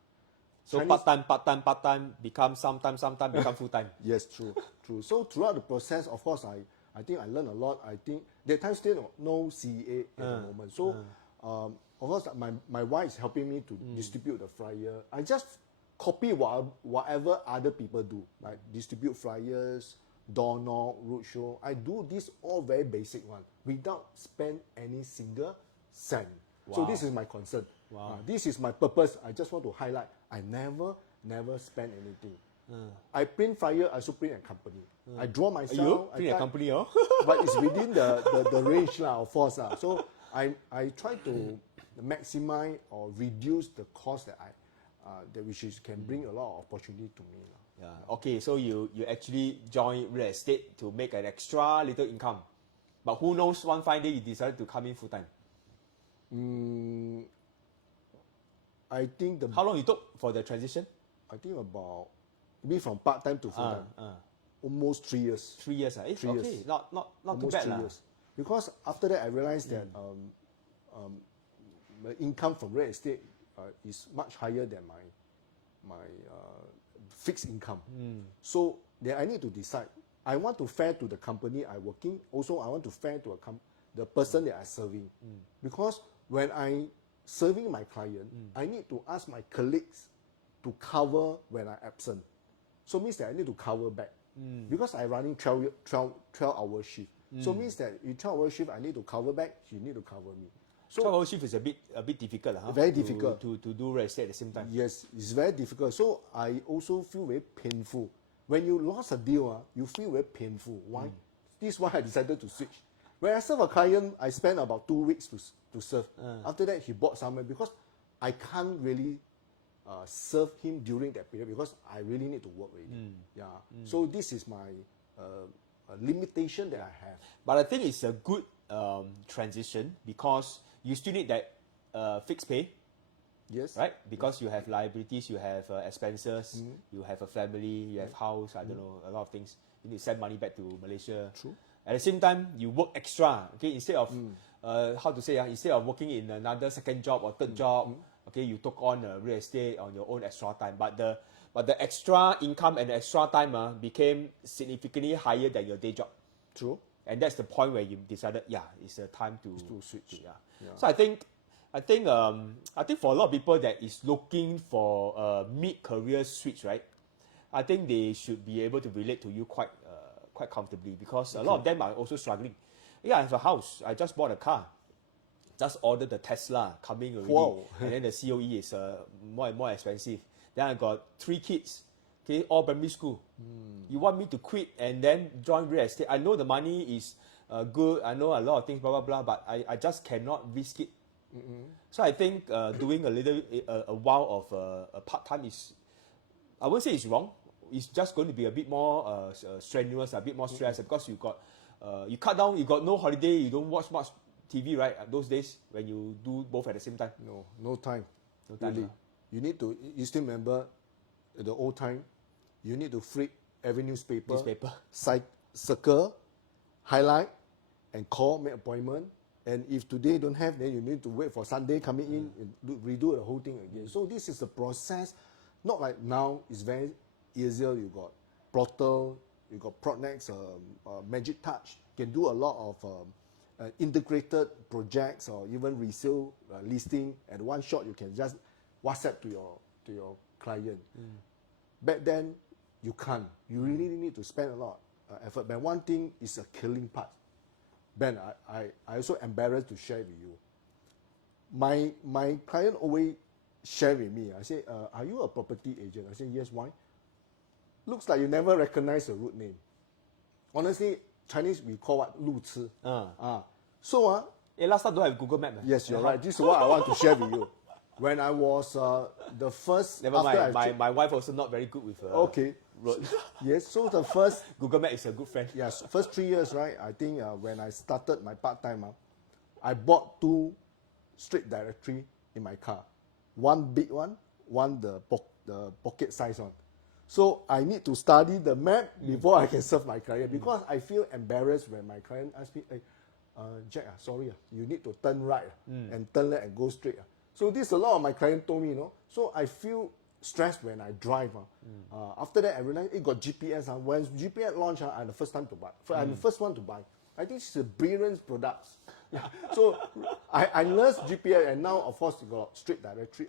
So part-time become sometime become full-time. Yes, true. So throughout the process, of course, I think I learned a lot. I think that time still no CA at the moment. So of course, my wife is helping me to distribute the flyer. I just copy whatever other people do, like distribute flyers, door knock, roadshow. I do this all very basic one without spend any single cent. Wow. So this is my concern. Wow. This is my purpose. I just want to highlight. I never spend anything. I print flyer. I also print a company. I draw myself. You print a company, but it's within the range of course. So I try to maximize or reduce the cost that which can bring a lot of opportunity to me. Yeah. Okay. So you actually join real estate to make an extra little income, but who knows? One fine day you decided to come in full time. I think how long it took for the transition? I think about maybe from part time to full time. Almost 3 years. 3 years, 3 years. Okay, not too bad, 3 years. Because after that I realized that the income from real estate is much higher than my fixed income. So then I need to decide. I want to fair to the company I working. Also, I want to fair to the person that I serving. Because when I serving my client, I need to ask my colleagues to cover when I absent. So means that I need to cover back. Because I running 12-hour shift. So means that in 12-hour shift, I need to cover back, he need to cover me. 12-hour shift is a bit difficult, huh? Very difficult. to do real estate at the same time. Yes, it's very difficult. So I also feel very painful. When you lost a deal, you feel very painful. Why? This is why I decided to switch. When I serve a client, I spent about 2 weeks to serve. After that, he bought somewhere because I can't really serve him during that period because I really need to work already. Yeah. So this is my limitation that I have. But I think it's a good transition because you still need that fixed pay, Yes. right? Because you have liabilities, you have expenses, you have a family, you have house, I don't know, a lot of things. You need to send money back to Malaysia. True. At the same time, you work extra, okay? Instead of, instead of working in another second job or third job, okay, you took on real estate on your own extra time. But the extra income and the extra time became significantly higher than your day job. True. And that's the point where you decided, it's a time to switch. Yeah. So I think for a lot of people that is looking for a mid-career switch, right? I think they should be able to relate to you quite comfortably because a lot of them are also struggling. Yeah, I have a house. I just bought a car. Just ordered the Tesla coming already. Whoa. And then the COE is more and more expensive. Then I got 3 kids, okay, all primary school. You want me to quit and then join real estate? I know the money is good. I know a lot of things, blah, blah, blah, but I just cannot risk it. So I think doing a while of a part-time is, I won't say it's wrong. It's just going to be a bit more strenuous, a bit more stress because you cut down, you got no holiday, you don't watch much TV, right? Those days when you do both at the same time. No time. No time. Really. You still remember the old time? You need to flip every newspaper. Circle, highlight, and call, make appointment. And if today don't have, then you need to wait for Sunday coming in and redo the whole thing again. So this is a process. Not like now, it's very easier. You got Plotter, you got Protnex, Magic Touch. You can do a lot of integrated projects or even resale listing. At one shot, you can just WhatsApp to your client. Back then, you can't. You really need to spend a lot of effort. But one thing is a killing part. Ben, I also embarrassed to share with you. My client always share with me. I say, are you a property agent? I say, yes, why? Looks like you never recognize the root name. Honestly, Chinese we call what? 路痴. So, last time don't have Google Map. Yes, you're right. This is what I want to share with you. When I was the first... Never mind, my wife also not very good with okay. road. Yes, so the first... Google Map is a good friend. Yes, first 3 years, right? I think when I started my part-time, I bought 2 straight directory in my car. One big one the pocket size one. So I need to study the map before I can serve my client because I feel embarrassed when my client asks me, hey, Jack, sorry, you need to turn right and turn left and go straight. So this a lot of my clients told me, So I feel stressed when I drive. After that, I realized it got GPS. When GPS launched, I'm the first time to buy. I'm the first one to buy. I think it's a brilliant product. So I learned GPS, and now of course you got straight directory.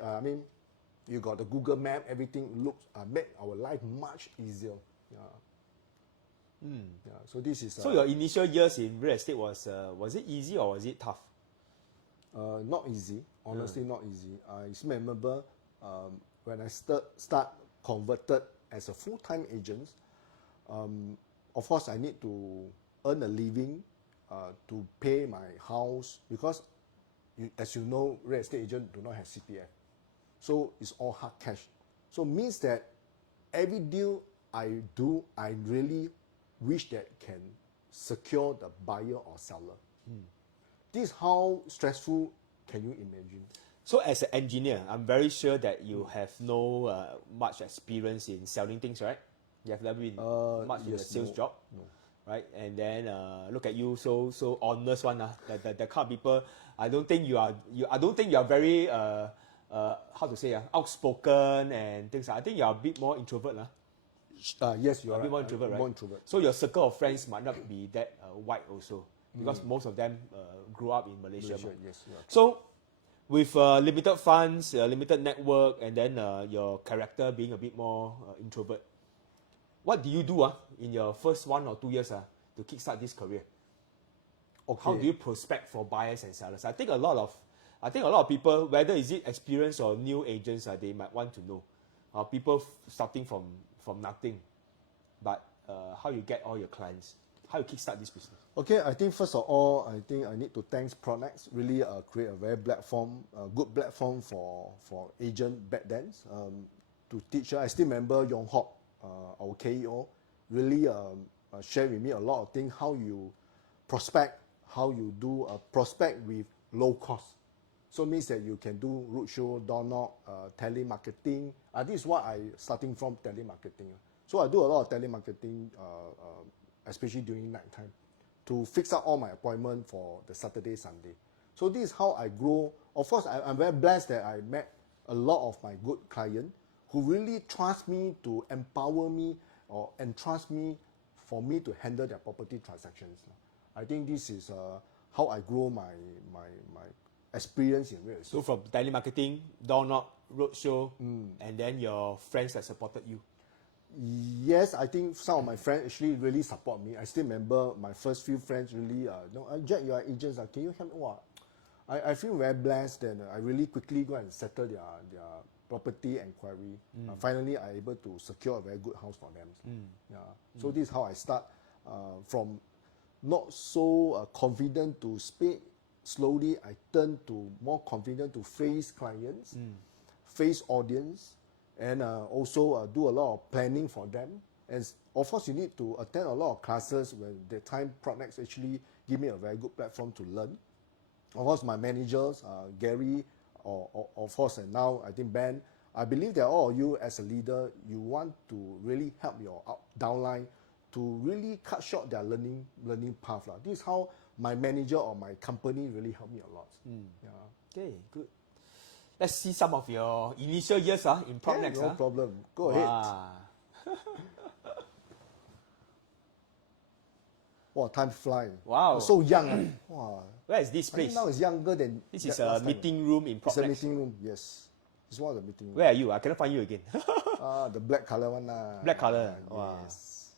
You got the Google Map. Everything looks make our life much easier. So this is. So your initial years in real estate was it easy or was it tough? Not easy. Honestly, not easy. I still remember when I start converted as a full-time agent. Of course, I need to earn a living to pay my house because, as you know, real estate agent do not have CPF. So it's all hard cash. So means that every deal I do, I really wish that can secure the buyer or seller. This is how stressful can you imagine? So as an engineer, I'm very sure that you have no much experience in selling things, right? You have never been much in the sales job, right? And then look at you, so honest one, the kind of people. I don't think you are very how to say outspoken and things. I think you are a bit more introvert, Yes, you are a bit more introvert, right? More introvert. So your circle of friends might not be that wide also, because most of them grew up in Malaysia. Yes. So with limited funds, limited network, and then your character being a bit more introvert, what do you do in your first 1 or 2 years to kickstart this career? Okay. How do you prospect for buyers and sellers? I think a lot of I think a lot of people, whether is it experienced or new agents, they might want to know. People starting from nothing, but how you get all your clients, how you kickstart this business. Okay, I think first of all, I think I need to thank Pronex. Really create a very good platform for agent back then to teach. I still remember Yong Hop, our KEO, really shared with me a lot of things, how you prospect, how you do a prospect with low cost. So it means that you can do roadshow, door knock, telemarketing. This is what I starting from, telemarketing. So I do a lot of telemarketing, especially during night time, to fix up all my appointment for the Saturday, Sunday. So this is how I grow. Of course, I'm very blessed that I met a lot of my good clients who really trust me to empower me or entrust me for me to handle their property transactions. I think this is how I grow my experience in real estate. So from telemarketing, door knock, roadshow, and then your friends that supported you. Yes, I think some of my friends actually really support me. I still remember my first few friends really, no, Jack, you are agents, can you help me? Wow. I feel very blessed that I really quickly go and settle their property inquiry. Finally, I able to secure a very good house for them. Yeah. So this is how I start from not so confident to speak. Slowly, I turn to more confident to face clients, face audience, and also do a lot of planning for them. And of course, you need to attend a lot of classes when the time Pronex actually give me a very good platform to learn. Of course, my managers, Gary, or of course, and now I think Ben, I believe that all of you as a leader, you want to really help your downline to really cut short their learning path. This is how my manager or my company really helped me a lot. Yeah. Okay, good. Let's see some of your initial years in Pronex. No problem. Go ahead. Wow, time flying. Wow. So young. Wow. Where is this I think place? now it's younger than This is that a last time. meeting room in It's a Pronex. meeting room, yes. It's one of the meeting room. Where are you? I cannot find you again. The black color one. Black color. Wow. Yes.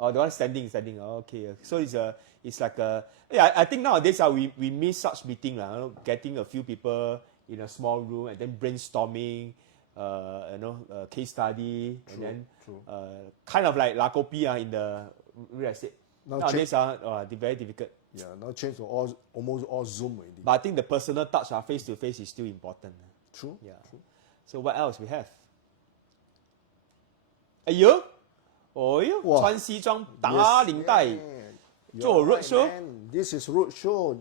Oh, the one standing. Oh, okay. So it's like a. Yeah, I think nowadays we miss such meeting getting a few people in a small room and then brainstorming, case study, and then kind of like La Kopi in the real estate. Nowadays they're very difficult. Yeah, now change to almost all Zoom already. But I think the personal touch, face to face, is still important. True. Yeah. True. So what else we have? 哎呦，哦呦，哇穿西装打领带， 做 You're right, roadshow. man. This is roadshow.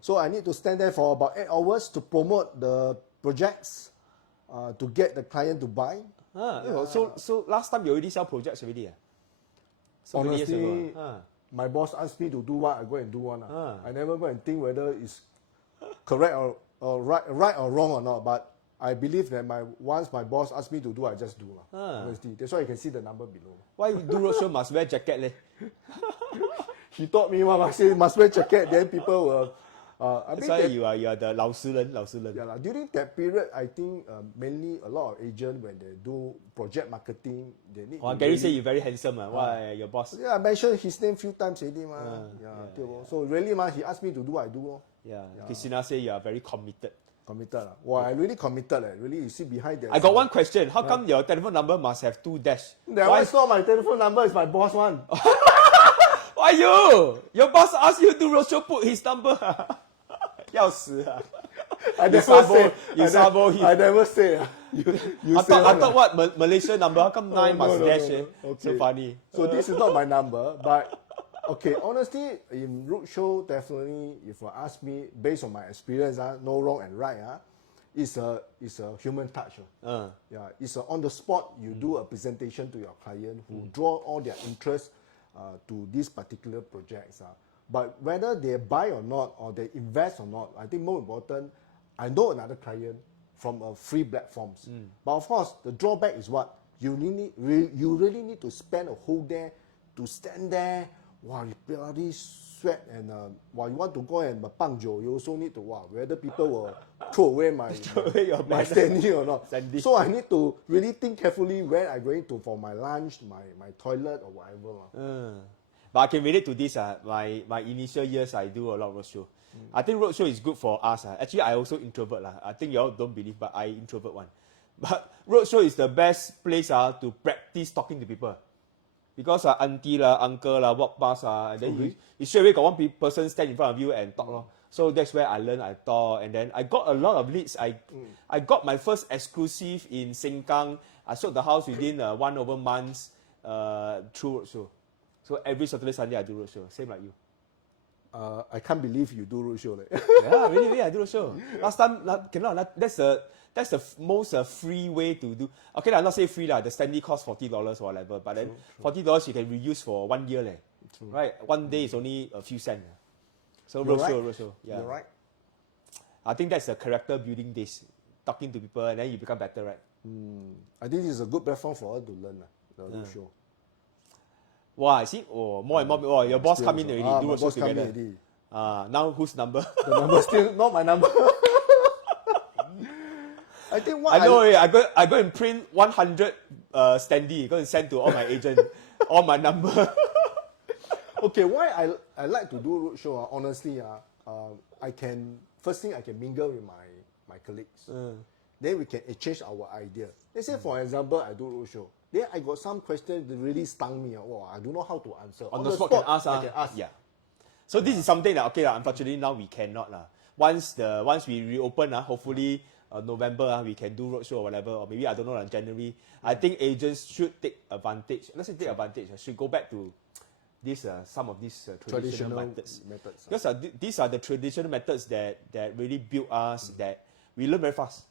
So I need to stand there for about 8 hours to promote the projects, to get the client to buy. So last time you already sell projects already. So many years Honestly, ago. my boss asked me to do what, I go and do one. I never go and think whether it's correct or right or wrong or not. But I believe that once my boss asks me to do, I just do. Honestly, that's why you can see the number below. Why you do roadshow must wear jacket leh? He taught me I say must wear jacket. Then people will. That's why you are the 老实人. Yeah, during that period, I think mainly a lot of agents when they do project marketing, they need. Gary say you very handsome. Why your boss? Yeah, I mentioned his name few times already. So really, he asked me to do, I do. Yeah, Christina say you are very committed. Committed. Wow, I really committed. Really, you see behind that. I got one question. How come your telephone number must have 2 dash? That one's not my telephone number. It's my boss one. Why you? Your boss asked you to roadshow put his number. 要死啊 I You never sabo- say. you sabo him. I never say. You I say thought what Malaysia number? How come 9 must no, dash? no. So funny. So this is not my number, but okay. Honestly, in roadshow, definitely, if you ask me, based on my experience, no wrong and right, it's a human touch. Yeah, it's on the spot. You do a presentation to your client who draw all their interest to these particular projects. But whether they buy or not, or they invest or not, I think more important, I know another client from free platforms. But of course, the drawback is what? You really need to spend a whole day to stand there. Wow, you bloody sweat and while you want to go and bangjo, you also need to whether people will throw away my standing or not. So I need to really think carefully where I'm going to for my lunch, my toilet or whatever. But I can relate to this. My initial years, I do a lot of roadshow. I think roadshow is good for us. Actually, I also introvert. I think you all don't believe, but I introvert one. But roadshow is the best place to practice talking to people. Because auntie lah, uncle lah, walk past and then you straight away got one person stand in front of you and talk. So that's where I learned, I talk, and then I got a lot of leads. I got my first exclusive in Sengkang. I sold the house within 1 over months through roadshow. So every Saturday, Sunday I do roadshow, same like you. I can't believe you do roadshow. Yeah, really, I do roadshow. Last time, cannot. That's the most free way to do. Okay, I'm not say free lah. The standee costs $40 or whatever, but then $40 you can reuse for 1 year right? 1 day is only a few cents. So roadshow. Yeah. You're right. I think that's the character building days, talking to people, and then you become better, right? I think it's a good platform for us to learn the roadshow. Wow, I see. Oh, more and more. Oh, your boss come in already. Do my roadshow boss come in together. already. Now whose number? The number still not my number. I think what I know. I go and print 100 standee. Go and send to all my agent, all my number. Okay, why I like to do roadshow? Honestly, I can first thing I can mingle with my colleagues. Then we can exchange our idea. Let's say for example, I do roadshow. Then I got some questions that really stung me. Wow, I don't know how to answer. On the spot, I can ask. Yeah. So this is something that unfortunately now we cannot lah. Once we reopen hopefully November we can do roadshow or whatever, or maybe I don't know January. I think agents should take advantage. Let's say take advantage. Should go back to this some of these traditional methods. Because these are the traditional methods that really build us. That we learn very fast.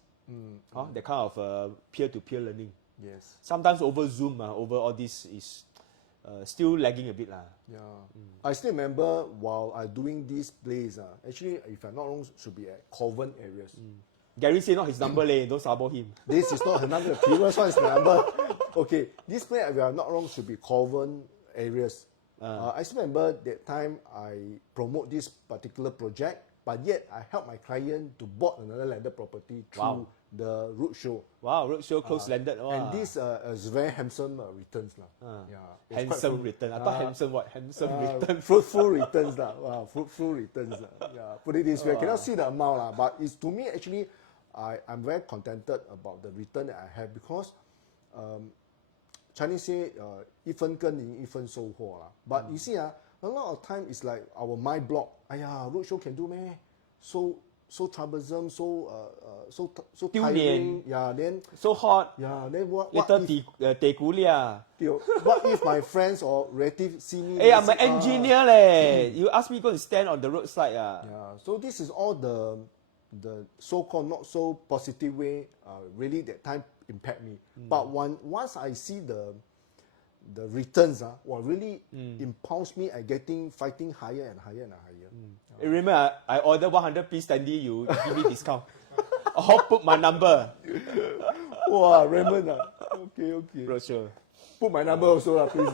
That kind of peer-to-peer learning. Yes. Sometimes over Zoom, over all this is still lagging a bit lah. Yeah. I still remember while I doing this plays, actually, if I'm not wrong, should be at Coven areas. Gary say not his number leh, don't sabo him. This is not her number. The previous one is the number. Okay, this play, if I'm not wrong, should be Coven areas. I still remember that time I promote this particular project, but yet I help my client to bought another landed property through the roadshow. Wow, roadshow close landed. And this is very handsome returns. Handsome return. I thought handsome what? Handsome return. Fruitful returns. Wow, fruitful returns. Yeah, put it this way. I cannot see the amount, but it's to me actually, I'm very contented about the return that I have because Chinese say 一分耕耘一分收获 But you see a lot of time it's like our mind block. Roadshow can do meh? So troublesome, so tiring. Yeah, then so hot. Yeah, then what if my friends or relatives see me? Hey, I'm an engineer leh. You ask me go and stand on the roadside. Yeah, so this is all the so-called not so positive way really that time impact me. But once I see the returns really impulse me at fighting higher and higher and higher. Remember, I order 100 piece standee, you give me discount. I'll put my number. Wow, Raymond. Okay. Roadshow. Put my number also please.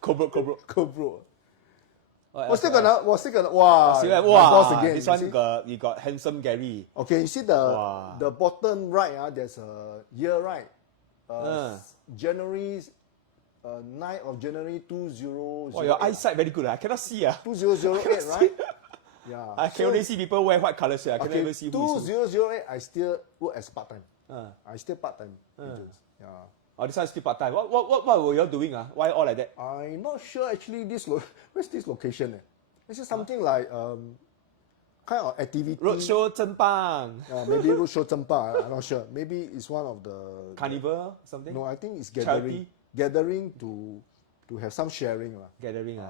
Co-bro. What's still gonna wow. Wow, again. This one you got handsome Gary. Okay, you see the bottom right, there's a year right. January 9th of January 2008. Oh, your eyesight very good. I cannot see. 2008, right? Yeah. I can only see people wear white color shirt. I can never see who is who. 2008, I still work as part-time. I still part-time. Yeah. Oh, this one is still part-time. What were you all doing? Why all like that? I'm not sure actually where's this location? This is something like kind of activity. Roadshow Zhenpang. Maybe roadshow Zhenpang. I'm not sure. Maybe it's one of the Carnival something? No, I think it's Charity? Gathering to have some sharing. Gathering,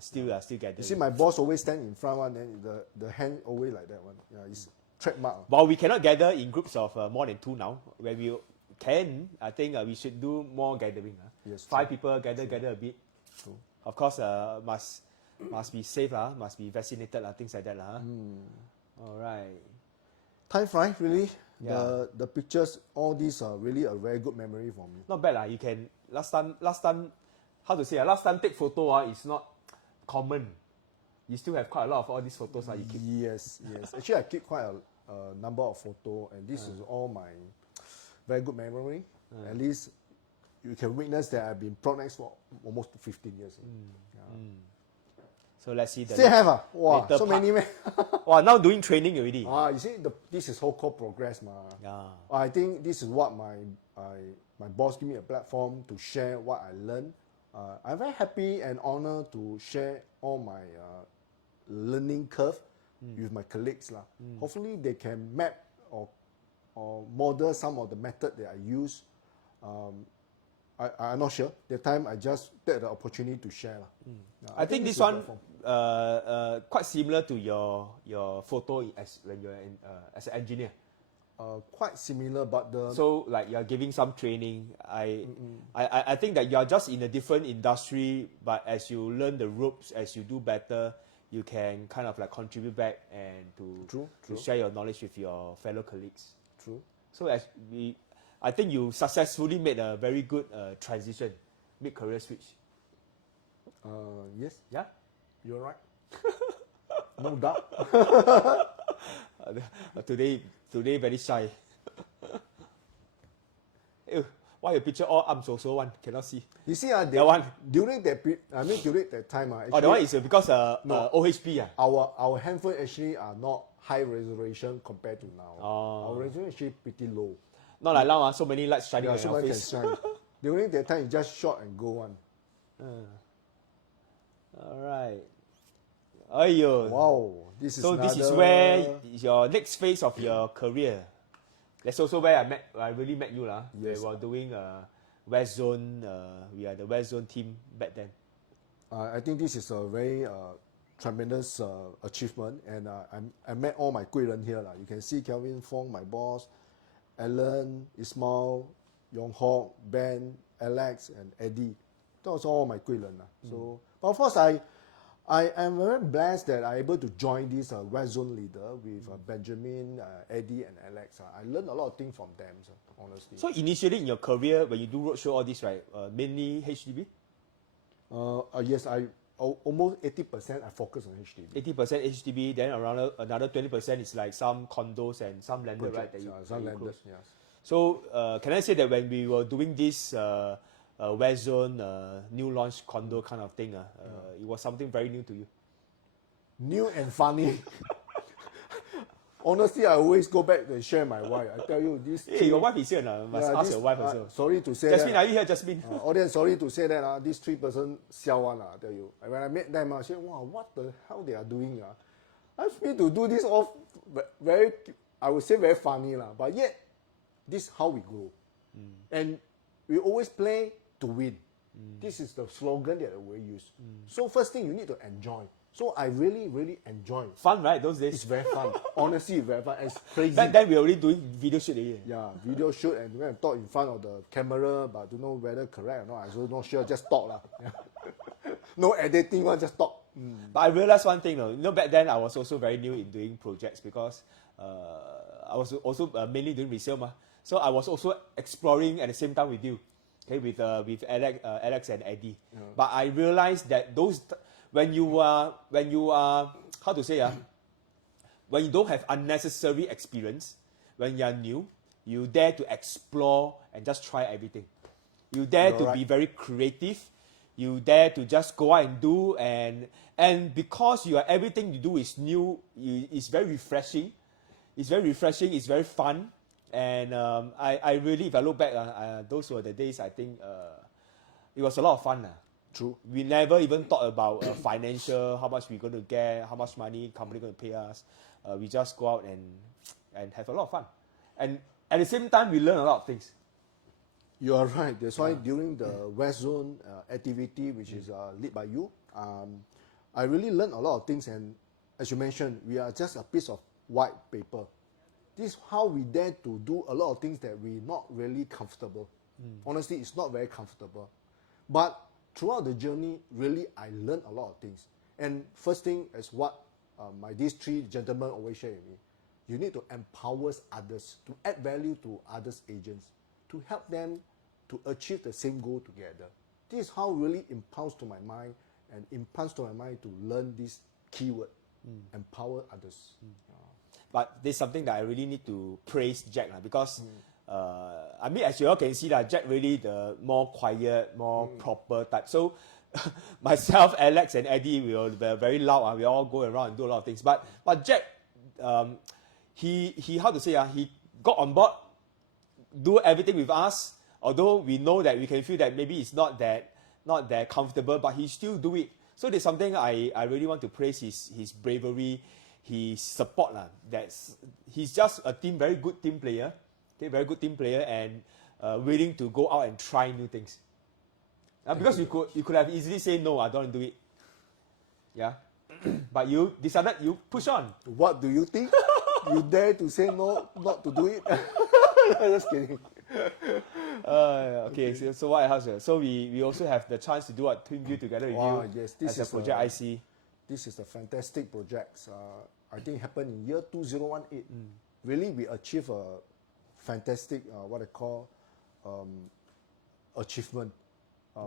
still gathering. You see, my boss always stand in front one, then the hand always like that one. Yeah, it's trademark. But we cannot gather in groups of more than 2 now. Where we can, I think we should do more gathering. Yes, 5 people gather a bit. True. Of course, must be safe, must be vaccinated, things like that. All right. Time flies, really. Yeah. The pictures, all these are really a very good memory for me. Not bad. You can last time how to say? Last time take photo is not common. You still have quite a lot of all these photos you keep. Yes. Actually, I keep quite a number of photos, and this is all my very good memory. At least you can witness that I've been Pronex for almost 15 years. So let's see the Still have wow, later so part. many man. Wow, now doing training already. You see, this is so-called progress, ma. Yeah. I think this is what my boss give me a platform to share what I learned. I'm very happy and honored to share all my learning curve with my colleagues. Hopefully they can map or model some of the method that I use. I'm not sure. The time I just take the opportunity to share. I think this one quite similar to your photo as when you're as an engineer. Quite similar, but So like you're giving some training. I think that you're just in a different industry, but as you learn the ropes, as you do better, you can kind of like contribute back and to share your knowledge with your fellow colleagues. True. So I think you successfully made a very good transition, mid-career switch. Yes, Yeah? you're right. No doubt. Today very shy. Ew, why your picture all arms also one? Cannot see. You see, That one. during that time, Oh, that one is because OHP. our handphone actually are not high resolution compared to now. Oh. Our resolution actually pretty low. Not like now, so many lights shining on So your much can face. shine. During that time, it's just shot and go one. Alright. Aiyo. Wow, this is So this is another- where your next phase of your career. That's also where I really met you lah. Yes. We were doing West Zone. We are the West Zone team back then. I think this is a very tremendous achievement, and I met all my 贵人 here lah. You can see Kelvin Fong, my boss, Alan, Ismail, Yong Hok, Ben, Alex, and Eddie. That was all my 贵人 lah. So, but of course, I am very blessed that I'm able to join this West Zone leader with Benjamin, Eddie, and Alex. I learned a lot of things from them, honestly. So initially in your career, when you do roadshow, all this, right, mainly HDB? Yes, almost 80% I focus on HDB. 80% HDB, then around another 20% is like some condos and some landed, right? That you, some that you landers, close. yes. So can I say that when we were doing this West Zone new launch condo kind of thing, it was something very new to you? New and funny. Honestly, I always go back and share my wife. I tell you this. Hey, your wife is here now. Must ask your wife also. Sorry to say Jasmine, that. are you here, Jasmine? Audience, sorry to say that. This 3-person siao one. I tell you. When I met them, I said, wow, what the hell they are doing? I feel to do this all very, I would say very funny. But yet, this is how we grow. And we always play to win. This is the slogan that we use. So first thing, you need to enjoy. So I really, really enjoy. Fun, right? Those days. It's very fun. Honestly, very fun. It's crazy. Back then we were already doing video shoot already. Yeah, video shoot and when I talk in front of the camera, but don't know whether correct or not. I also not sure. Just talk lah. Yeah. No editing one, just talk. But I realized one thing, you know, back then I was also very new in doing projects because I was also mainly doing resale ma. So I was also exploring at the same time with you, okay, with Alex and Eddie. Yeah. But I realized that when you are how to say when you don't have unnecessary experience, when you are new, you dare to explore and just try everything. You dare to be very creative. You dare to just go out and do, and because everything you do is new, it's very refreshing. It's very refreshing. It's very fun, and I really, if I look back, those were the days. I think it was a lot of fun. True. We never even thought about financial, how much we're going to get, how much money company going to pay us. We just go out and have a lot of fun, and at the same time we learn a lot of things. You are right. That's why during the West Zone activity, which is led by you, I really learned a lot of things. And as you mentioned, we are just a piece of white paper. This is how we dare to do a lot of things that we're not really comfortable. Honestly, it's not very comfortable. But throughout the journey, really, I learned a lot of things. And first thing is what these three gentlemen always share with me. You need to empower others, to add value to others' agents, to help them to achieve the same goal together. This is how really implants to my mind and implants to my mind to learn this keyword, empower others. But there's something that I really need to praise Jack because I mean, as you all can see, Jack really the more quiet, more proper type. So myself, Alex, and Eddie, we were very loud. We all go around and do a lot of things. But Jack, he how to say, he got on board, do everything with us. Although we know that we can feel that maybe it's not that comfortable, but he still do it. So there's something I really want to praise his bravery, his support he's just a very good team player, okay, very good team player, and willing to go out and try new things. Because you could have easily say no, I don't want to do it. Yeah, but you decided you push on. What do you think? You dare to say no, not to do it? Just kidding. Okay. So what else? So we also have the chance to do a twin view together with you Yes, as a project IC. This is a fantastic project. I think happened in year 2018. Really, we achieved a fantastic, what I call, achievement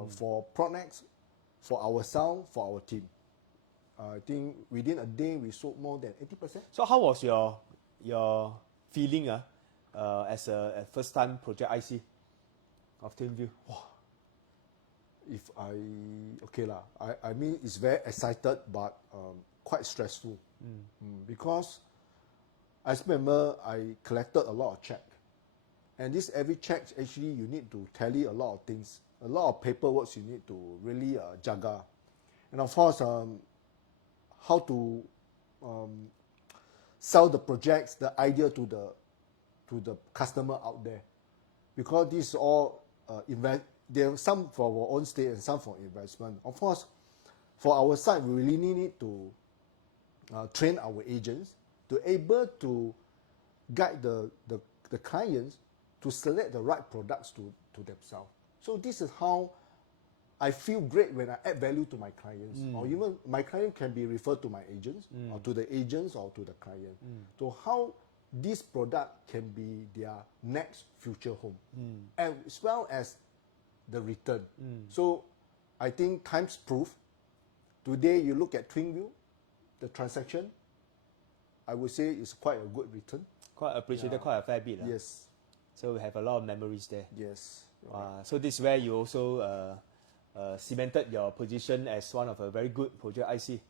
for Pronex, for our sound, for our team. I think within a day we sold more than 80%. So how was your feeling as a first time project IC of TwinView? Wow. I mean it's very excited but quite stressful because I remember I collected a lot of check, and this every check actually you need to tally a lot of things, a lot of paperwork you need to really jaga, and of course how to sell the projects, the idea to the customer out there, because these all there are some for our own stay and some for investment. Of course, for our side, we really need to train our agents to able to guide the clients to select the right products to themselves. So this is how I feel great when I add value to my clients, or even my client can be referred to my agents, or to the agents, or to the client. So how this product can be their next future home, as well as the return. So I think times proof. Today you look at TwinView, the transaction, I would say is quite a good return. Quite appreciated, quite a fair bit. Yes. So we have a lot of memories there. Yes. So this is where you also cemented your position as one of a very good project IC.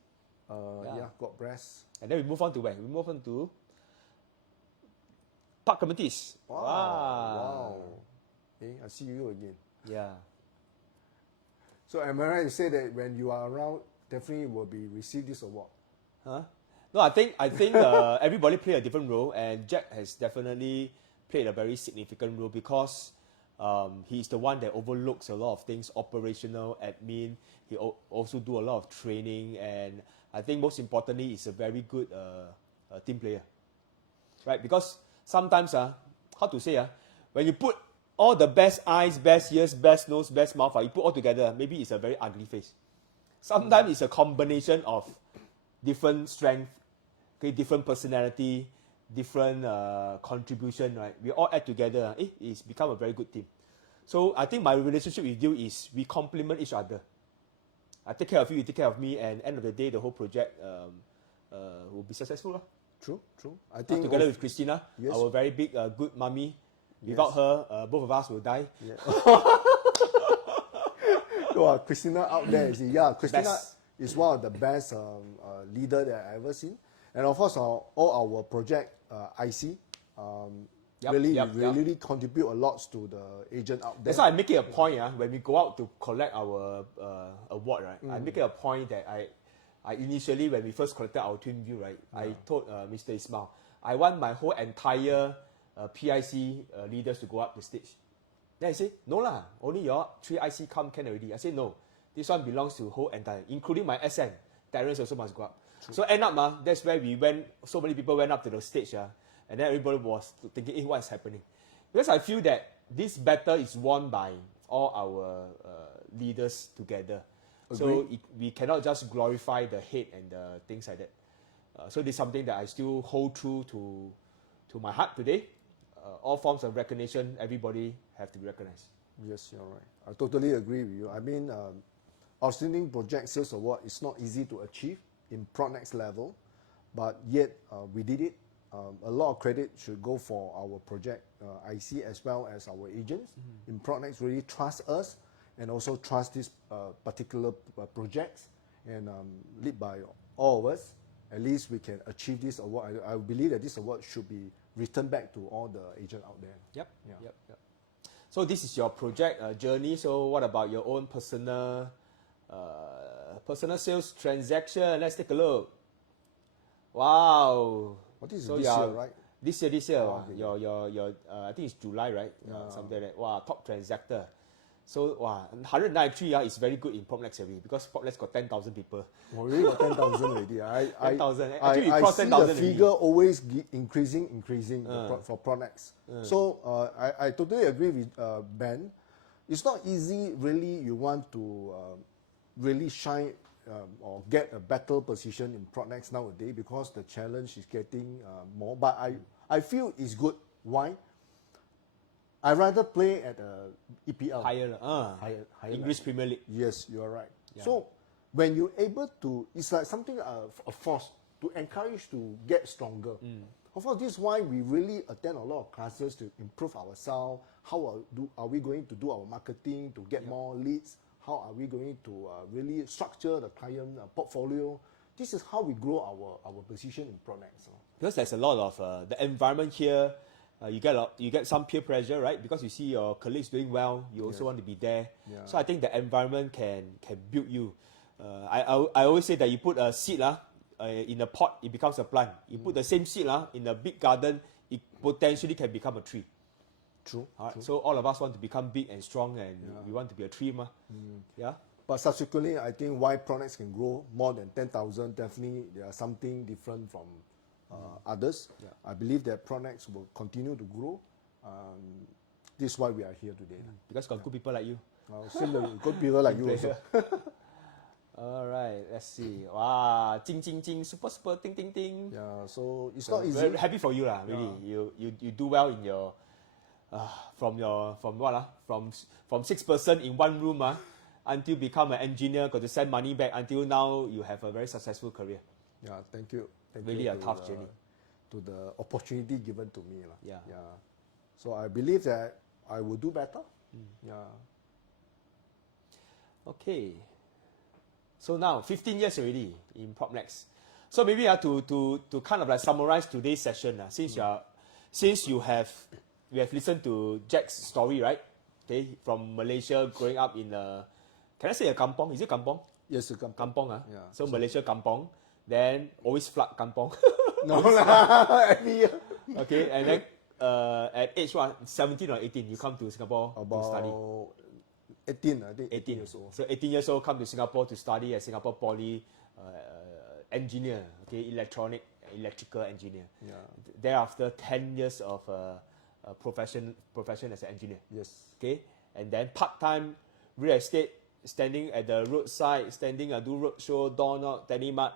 God bless. And then we move on to where? We move on to Park Committees. Wow. Okay, I see you again. Yeah. So am I right to say that when you are around, definitely will be receive this award? Huh? No, I think everybody played a different role, and Jack has definitely played a very significant role because he's the one that overlooks a lot of things, operational, admin. He also do a lot of training, and I think most importantly, he's a very good team player, right? Because sometimes, how to say, when you put all the best eyes, best ears, best nose, best mouth, you put all together, maybe it's a very ugly face. Sometimes it's a combination of different strength, okay, different personality, different contribution, right? We all add together, it's become a very good team. So I think my relationship with you is we complement each other. I take care of you, you take care of me, and end of the day, the whole project will be successful. True. I think together with Christina, yes, our very big, good mummy. Without her, both of us will die. Yeah. Christina out there, Christina Best. is one of the best leader that I ever seen, and of course all our project IC really contribute a lot to the agent out there. That's why I make it a point when we go out to collect our award, right? I make it a point that I initially, when we first collected our TwinView, right, I told Mr. Ismail, I want my whole entire PIC leaders to go up the stage. Then I say, no lah, only your 3 IC come can already. I say, no, this one belongs to whole entire, including my SM. Terrence also must go up. True. So end up, that's where we went, so many people went up to the stage, and then everybody was thinking, what is happening? Because I feel that this battle is won by all our leaders together. Agreed. So we cannot just glorify the hate and the things like that. So this is something that I still hold true to my heart today. All forms of recognition, everybody have to be recognized. Yes, you're right. I totally agree with you. I mean, Outstanding Project Sales Award is not easy to achieve in Pronex level, but yet we did it. a lot of credit should go for our project IC as well as our agents. In Pronex really trust us and also trust this particular projects, and led by all of us. At least we can achieve this award. I believe that this award should be returned back to all the agents out there. Yep. Yeah. Yep. Yep. So this is your project journey. So what about your own personal sales transaction? Let's take a look. Wow. What is So this you year, are- right? This year. Oh, okay. Your I think it's July, right? Yeah. Something like that. Wow, top transactor. So wow, 193 is very good in PropNex already, because PropNex got 10,000 people. We already got 10,000 already. 10,000. Actually, we I crossed see 10,000 the already. figure always increasing for Pronex. So I totally agree with Ben. It's not easy, really. You want to really shine or get a better position in Pronex nowadays, because the challenge is getting more. But I feel it's good. Why? I rather play at EPL. Higher English Premier League. Yes, you are right. Yeah. So when you're able to, it's like something a force to encourage to get stronger. Of course, this is why we really attend a lot of classes to improve ourselves. How are we going to do our marketing to get more leads? How are we going to really structure the client portfolio? This is how we grow our position in Pronex. Because there's a lot of the environment here. You get some peer pressure, right? Because you see your colleagues doing well, you also want to be there. Yeah. So I think the environment can build you. I always say that you put a seed in a pot, it becomes a plant. You put the same seed in a big garden, it potentially can become a tree. True. Alright, so all of us want to become big and strong, and we want to be a tree, Yeah. But subsequently, I think why Pronex can grow more than 10,000, definitely there are something different from others. Yeah. I believe that Pronex will continue to grow. This is why we are here today. Because got good people like you. Same good people like you also. Alright, let's see. Wow, jing jing jing, super super ding ding ding. Yeah, so it's So not easy. very happy for you lah, really. You do well in your from 6 person in one room until become an engineer, got to send money back, until now you have a very successful career. Yeah, thank you. Thank Really you a to tough the- journey. To the opportunity given to me. Yeah. So I believe that I will do better. Yeah. Okay. So now 15 years already in PropNex. So maybe to kind of like summarize today's session, since we have listened to Jack's story, right? Okay, from Malaysia, growing up in can I say a kampong? Is it kampong? Yes, you can. Kampong, Yeah. So Malaysia kampong, then always flood kampong. No lah, every year. Okay, and then at age 17 or 18, you come to Singapore to study. About 18, I think 18 years old. So 18 years old, come to Singapore to study at Singapore Poly, engineer, okay, electrical engineer. Yeah. Thereafter, 10 years of profession as an engineer. Yes. Okay, and then part-time real estate, standing at the roadside, do roadshow, door knock, telemark.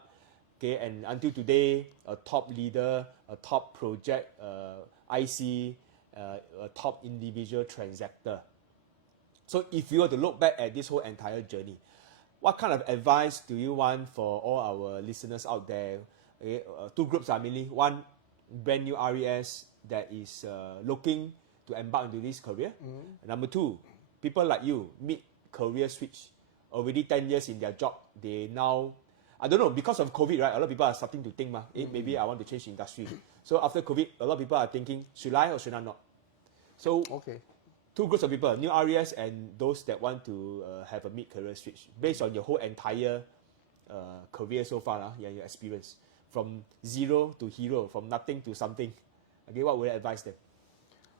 Okay, and until today, a top leader, a top project IC, a top individual transactor. So if you were to look back at this whole entire journey, what kind of advice do you want for all our listeners out there? Okay, two groups are mainly. One, brand new RES that is looking to embark into this career. And number two, people like you, mid-career switch, already 10 years in their job. They now, I don't know, because of COVID, right? A lot of people are starting to think, maybe I want to change industry. So after COVID, a lot of people are thinking, should I or should I not? So Okay. two groups of people, new RES and those that want to have a mid-career switch, based on your whole entire career so far, your experience, from zero to hero, from nothing to something. Okay, what would you advise them?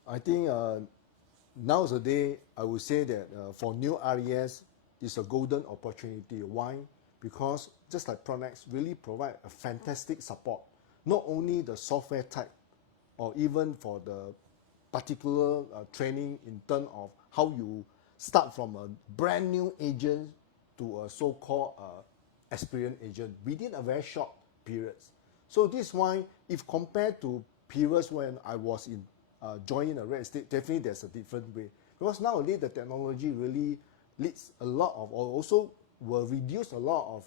I think nowadays, I would say that for new RES, it's a golden opportunity. Why? Because just like Pronex really provide a fantastic support, not only the software type, or even for the particular training in terms of how you start from a brand new agent to a so-called experienced agent within a very short period. So this is why, if compared to periods when I was in joining a real estate, definitely there's a different way. Because nowadays the technology really leads a lot of, or also will reduce a lot of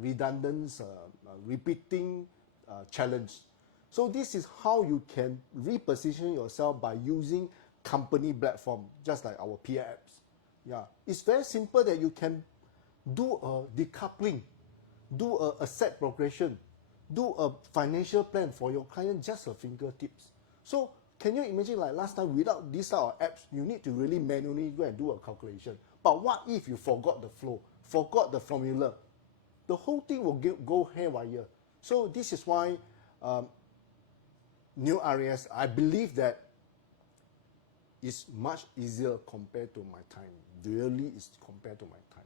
redundant, repeating challenge. So this is how you can reposition yourself by using company platform, just like our peer apps. Yeah, it's very simple that you can do a decoupling, do a asset progression, do a financial plan for your client, just a fingertips. So can you imagine, like last time, without this type of apps, you need to really manually go and do a calculation. But what if you forgot the flow, forgot the formula? The whole thing will go haywire. So this is why new RAS, I believe that is much easier compared to my time. Really is compared to my time.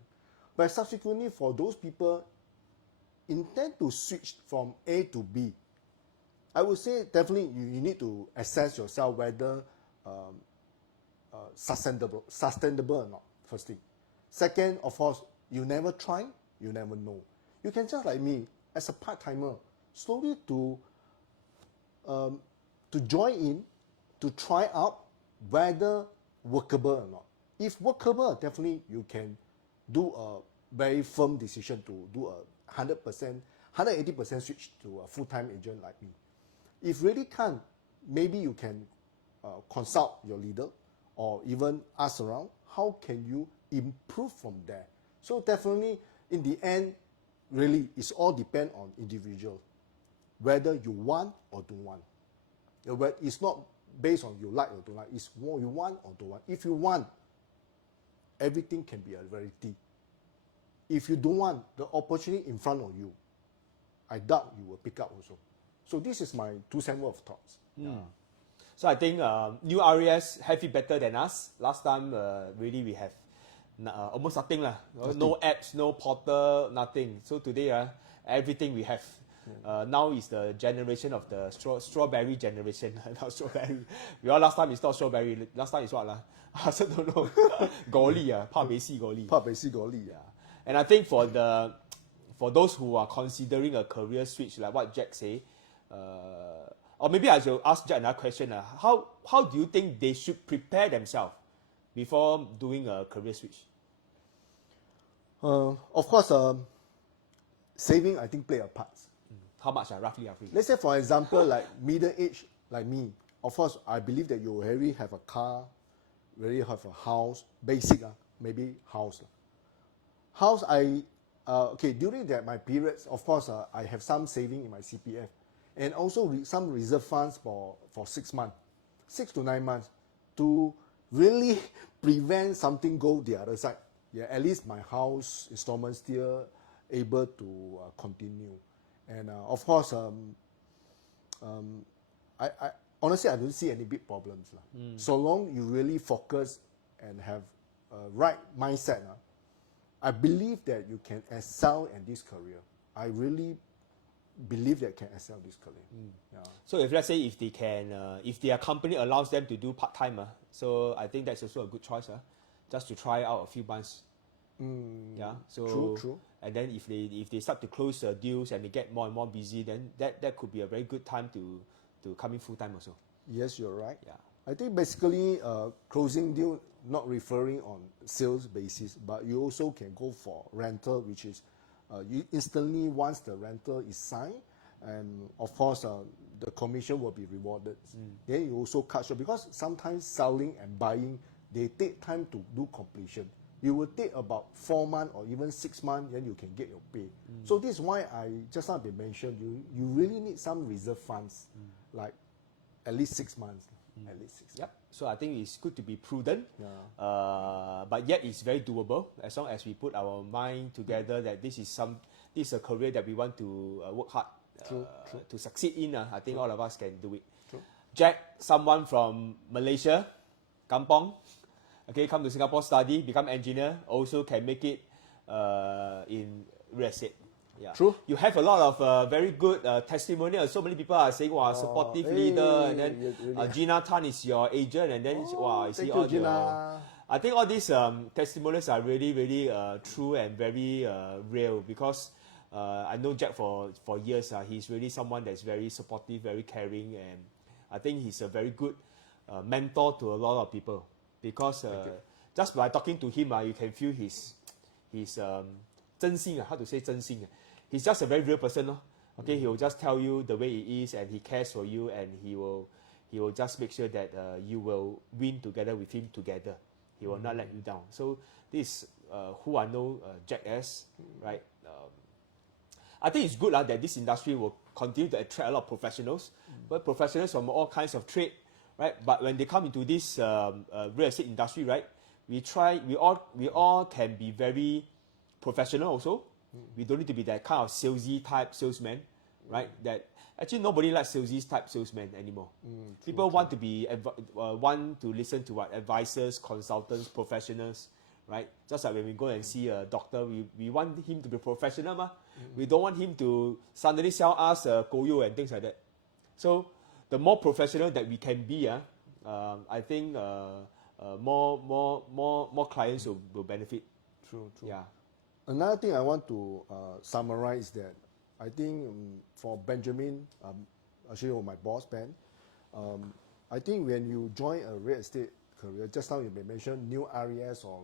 But subsequently, for those people intend to switch from A to B, I would say definitely you need to assess yourself whether sustainable or not, first thing. Second, of course, you never try, you never know. You can just like me, as a part-timer, slowly to join in, to try out whether workable or not. If workable, definitely you can do a very firm decision to do a 100%, 180% switch to a full-time agent like me. If really can't, maybe you can consult your leader or even ask around, how can you improve from there? So definitely, in the end, really, it's all depend on individual, whether you want or don't want. It's not based on you like or don't like, it's what you want or don't want. If you want, everything can be a reality. If you don't want, the opportunity in front of you, I doubt you will pick up also. So this is my 2 cents worth of thoughts. Yeah. So I think new RAS have it better than us. Last time, really we have almost nothing lah. No apps, no portal, nothing. So today, everything we have. Now is the generation of the strawberry generation. Now strawberry. We all last time it's not strawberry. Last time is what lah? I also don't know. Goli怕没戏goli. Yeah. And I think for those who are considering a career switch, like what Jack say, or maybe I should ask Jack another question. How do you think they should prepare themselves before doing a career switch? Of course, saving I think play a part. How much? Roughly. Let's say for example, like middle age like me. Of course, I believe that you already have a car, already have a house, basic maybe house. House during my periods, of course, I have some saving in my CPF, and also some reserve funds for 6 months, 6 to 9 months, to really prevent something go the other side. Yeah, at least my house installment still able to continue, and of course, I honestly I don't see any big problems so long you really focus and have a right mindset. I believe that you can excel in this career. I really believe that can excel this career. Yeah. So if let's say if they can, if their company allows them to do part-time, so I think that's also a good choice, just to try out a few months. Yeah. So True. And then if they start to close deals and they get more and more busy, then that could be a very good time to come in full-time also. Yes, you're right. Yeah. I think basically closing deal not referring on sales basis, but you also can go for rental, which is you instantly once the rental is signed, and of course the commission will be rewarded. Then you also cut short, because sometimes selling and buying, they take time to do completion. You will take about 4 months or even 6 months, then you can get your pay. So this is why I just now mentioned you really need some reserve funds, like at least 6 months. At least 6 months. Yep. So I think it's good to be prudent, Yeah. but yet it's very doable as long as we put our mind together that this is a career that we want to work hard to succeed in. I think all of us can do it. True. Jack, someone from Malaysia, Kampong, okay, come to Singapore study, become engineer, also can make it in real estate. Yeah. True. You have a lot of very good testimonials. So many people are saying, "Wow, supportive leader," and then really. Gina Tan is your agent, and then wow, I see thank all you, Gina. I think all these testimonials are really, really true and very real, because I know Jack for years. He's really someone that's very supportive, very caring, and I think he's a very good mentor to a lot of people, because just by talking to him, you can feel his 真心 how to say 真心 he's just a very real person. Okay, he will just tell you the way it is, and he cares for you, and he will just make sure that you will win together with him together. He will not let you down. So this is who I know Jack as, right? I think it's good that this industry will continue to attract a lot of professionals, but professionals from all kinds of trade, right? But when they come into this real estate industry, right, we all can be very professional also. We don't need to be that kind of salesy type salesman, right? That actually nobody likes salesy type salesman anymore. People want to be want to listen to what advisors, consultants, professionals, right? Just like when we go and see a doctor, we want him to be professional, ma. We don't want him to suddenly sell us koyo and things like that. So the more professional that we can be, I think more clients will benefit. True. Yeah. Another thing I want to summarize that I think for Benjamin, actually my boss Ben, I think when you join a real estate career, just now you may mention new areas or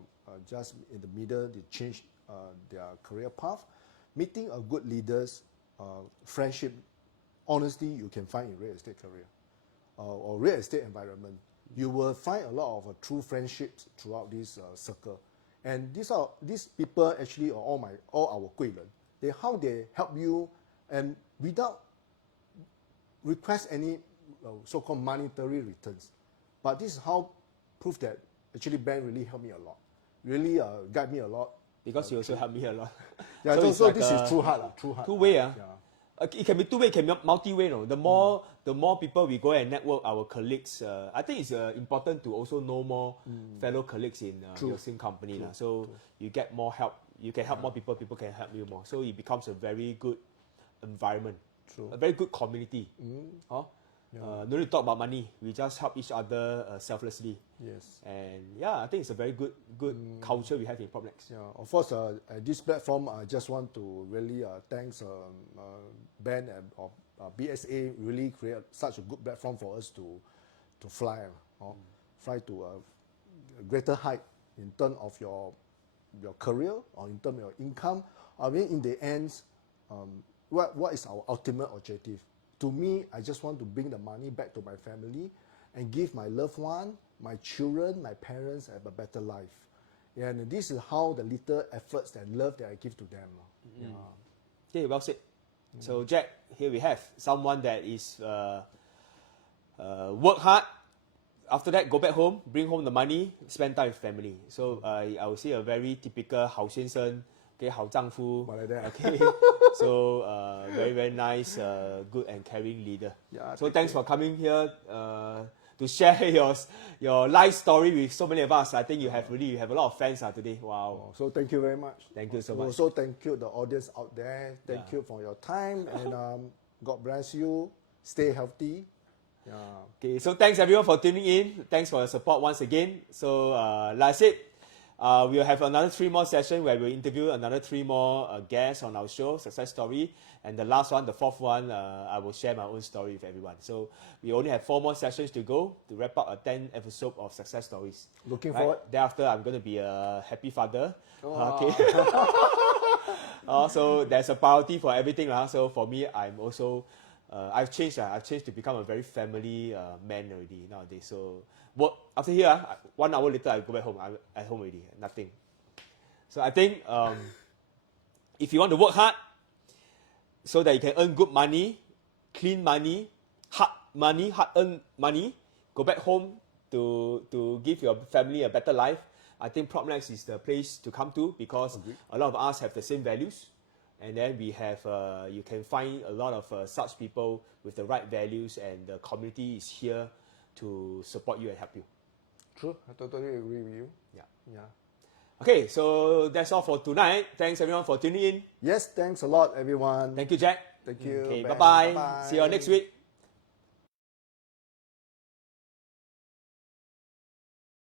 just in the middle they change their career path, meeting a good leaders, friendship, honestly you can find in real estate career or real estate environment. You will find a lot of true friendships throughout this circle. And these people actually are all our 贵人. How they help you and without request any so-called monetary returns. But this is how proof that actually Ben really helped me a lot, really guide me a lot. Because you also helped me a lot. Yeah, so this is true heart. Two-way. Yeah. It can be two-way, it can be multi-way. No? The more people we go and network our colleagues, I think it's important to also know more fellow colleagues in your same company. So you get more help. You can help more people, people can help you more. So it becomes a very good environment, a very good community. No need to talk about money. We just help each other selflessly. Yes. And yeah, I think it's a very good culture we have in PropNex. Yeah. Of course, this platform, I just want to really thanks Ben and BSA really create such a good platform for us to fly, fly to a greater height in terms of your career or in terms of your income. I mean, in the end, what is our ultimate objective? To me, I just want to bring the money back to my family and give my loved one, my children, my parents have a better life. And this is how the little efforts and love that I give to them. Okay, well said. So Jack, here we have someone that is work hard. After that, go back home, bring home the money, spend time with family. So I would say a very typical 好先生, okay, 好丈夫, like that. Okay. So very, very nice, good and caring leader. Yeah, so thanks for coming here to share your life story with so many of us. I think you have a lot of fans today. Wow. So thank you very much. Thank you so much. Also thank you the audience out there. Thank you for your time and God bless you. Stay healthy. Yeah. Okay, so thanks everyone for tuning in. Thanks for your support once again. So like I said, we'll have another 3 more sessions where we'll interview another 3 more guests on our show, Success Story. And the last one, the 4th one, I will share my own story with everyone. So we only have 4 more sessions to go to wrap up a 10 episode of Success Stories. Looking forward. Thereafter, I'm going to be a happy father. Okay. So there's a priority for everything. So for me, I'm also, I've changed to become a very family man already nowadays. So work after here, 1 hour later I go back home. I'm at home already, nothing. So I think if you want to work hard so that you can earn good money, clean money, hard-earned money, go back home to give your family a better life, I think PropNex is the place to come to because a lot of us have the same values. And then we have, you can find a lot of such people with the right values, and the community is here to support you and help you. True, I totally agree with you. Yeah. Okay, so that's all for tonight. Thanks everyone for tuning in. Yes, thanks a lot, everyone. Thank you, Jack. Thank you. Okay, Ben. bye-bye. Bye-bye. See you next week.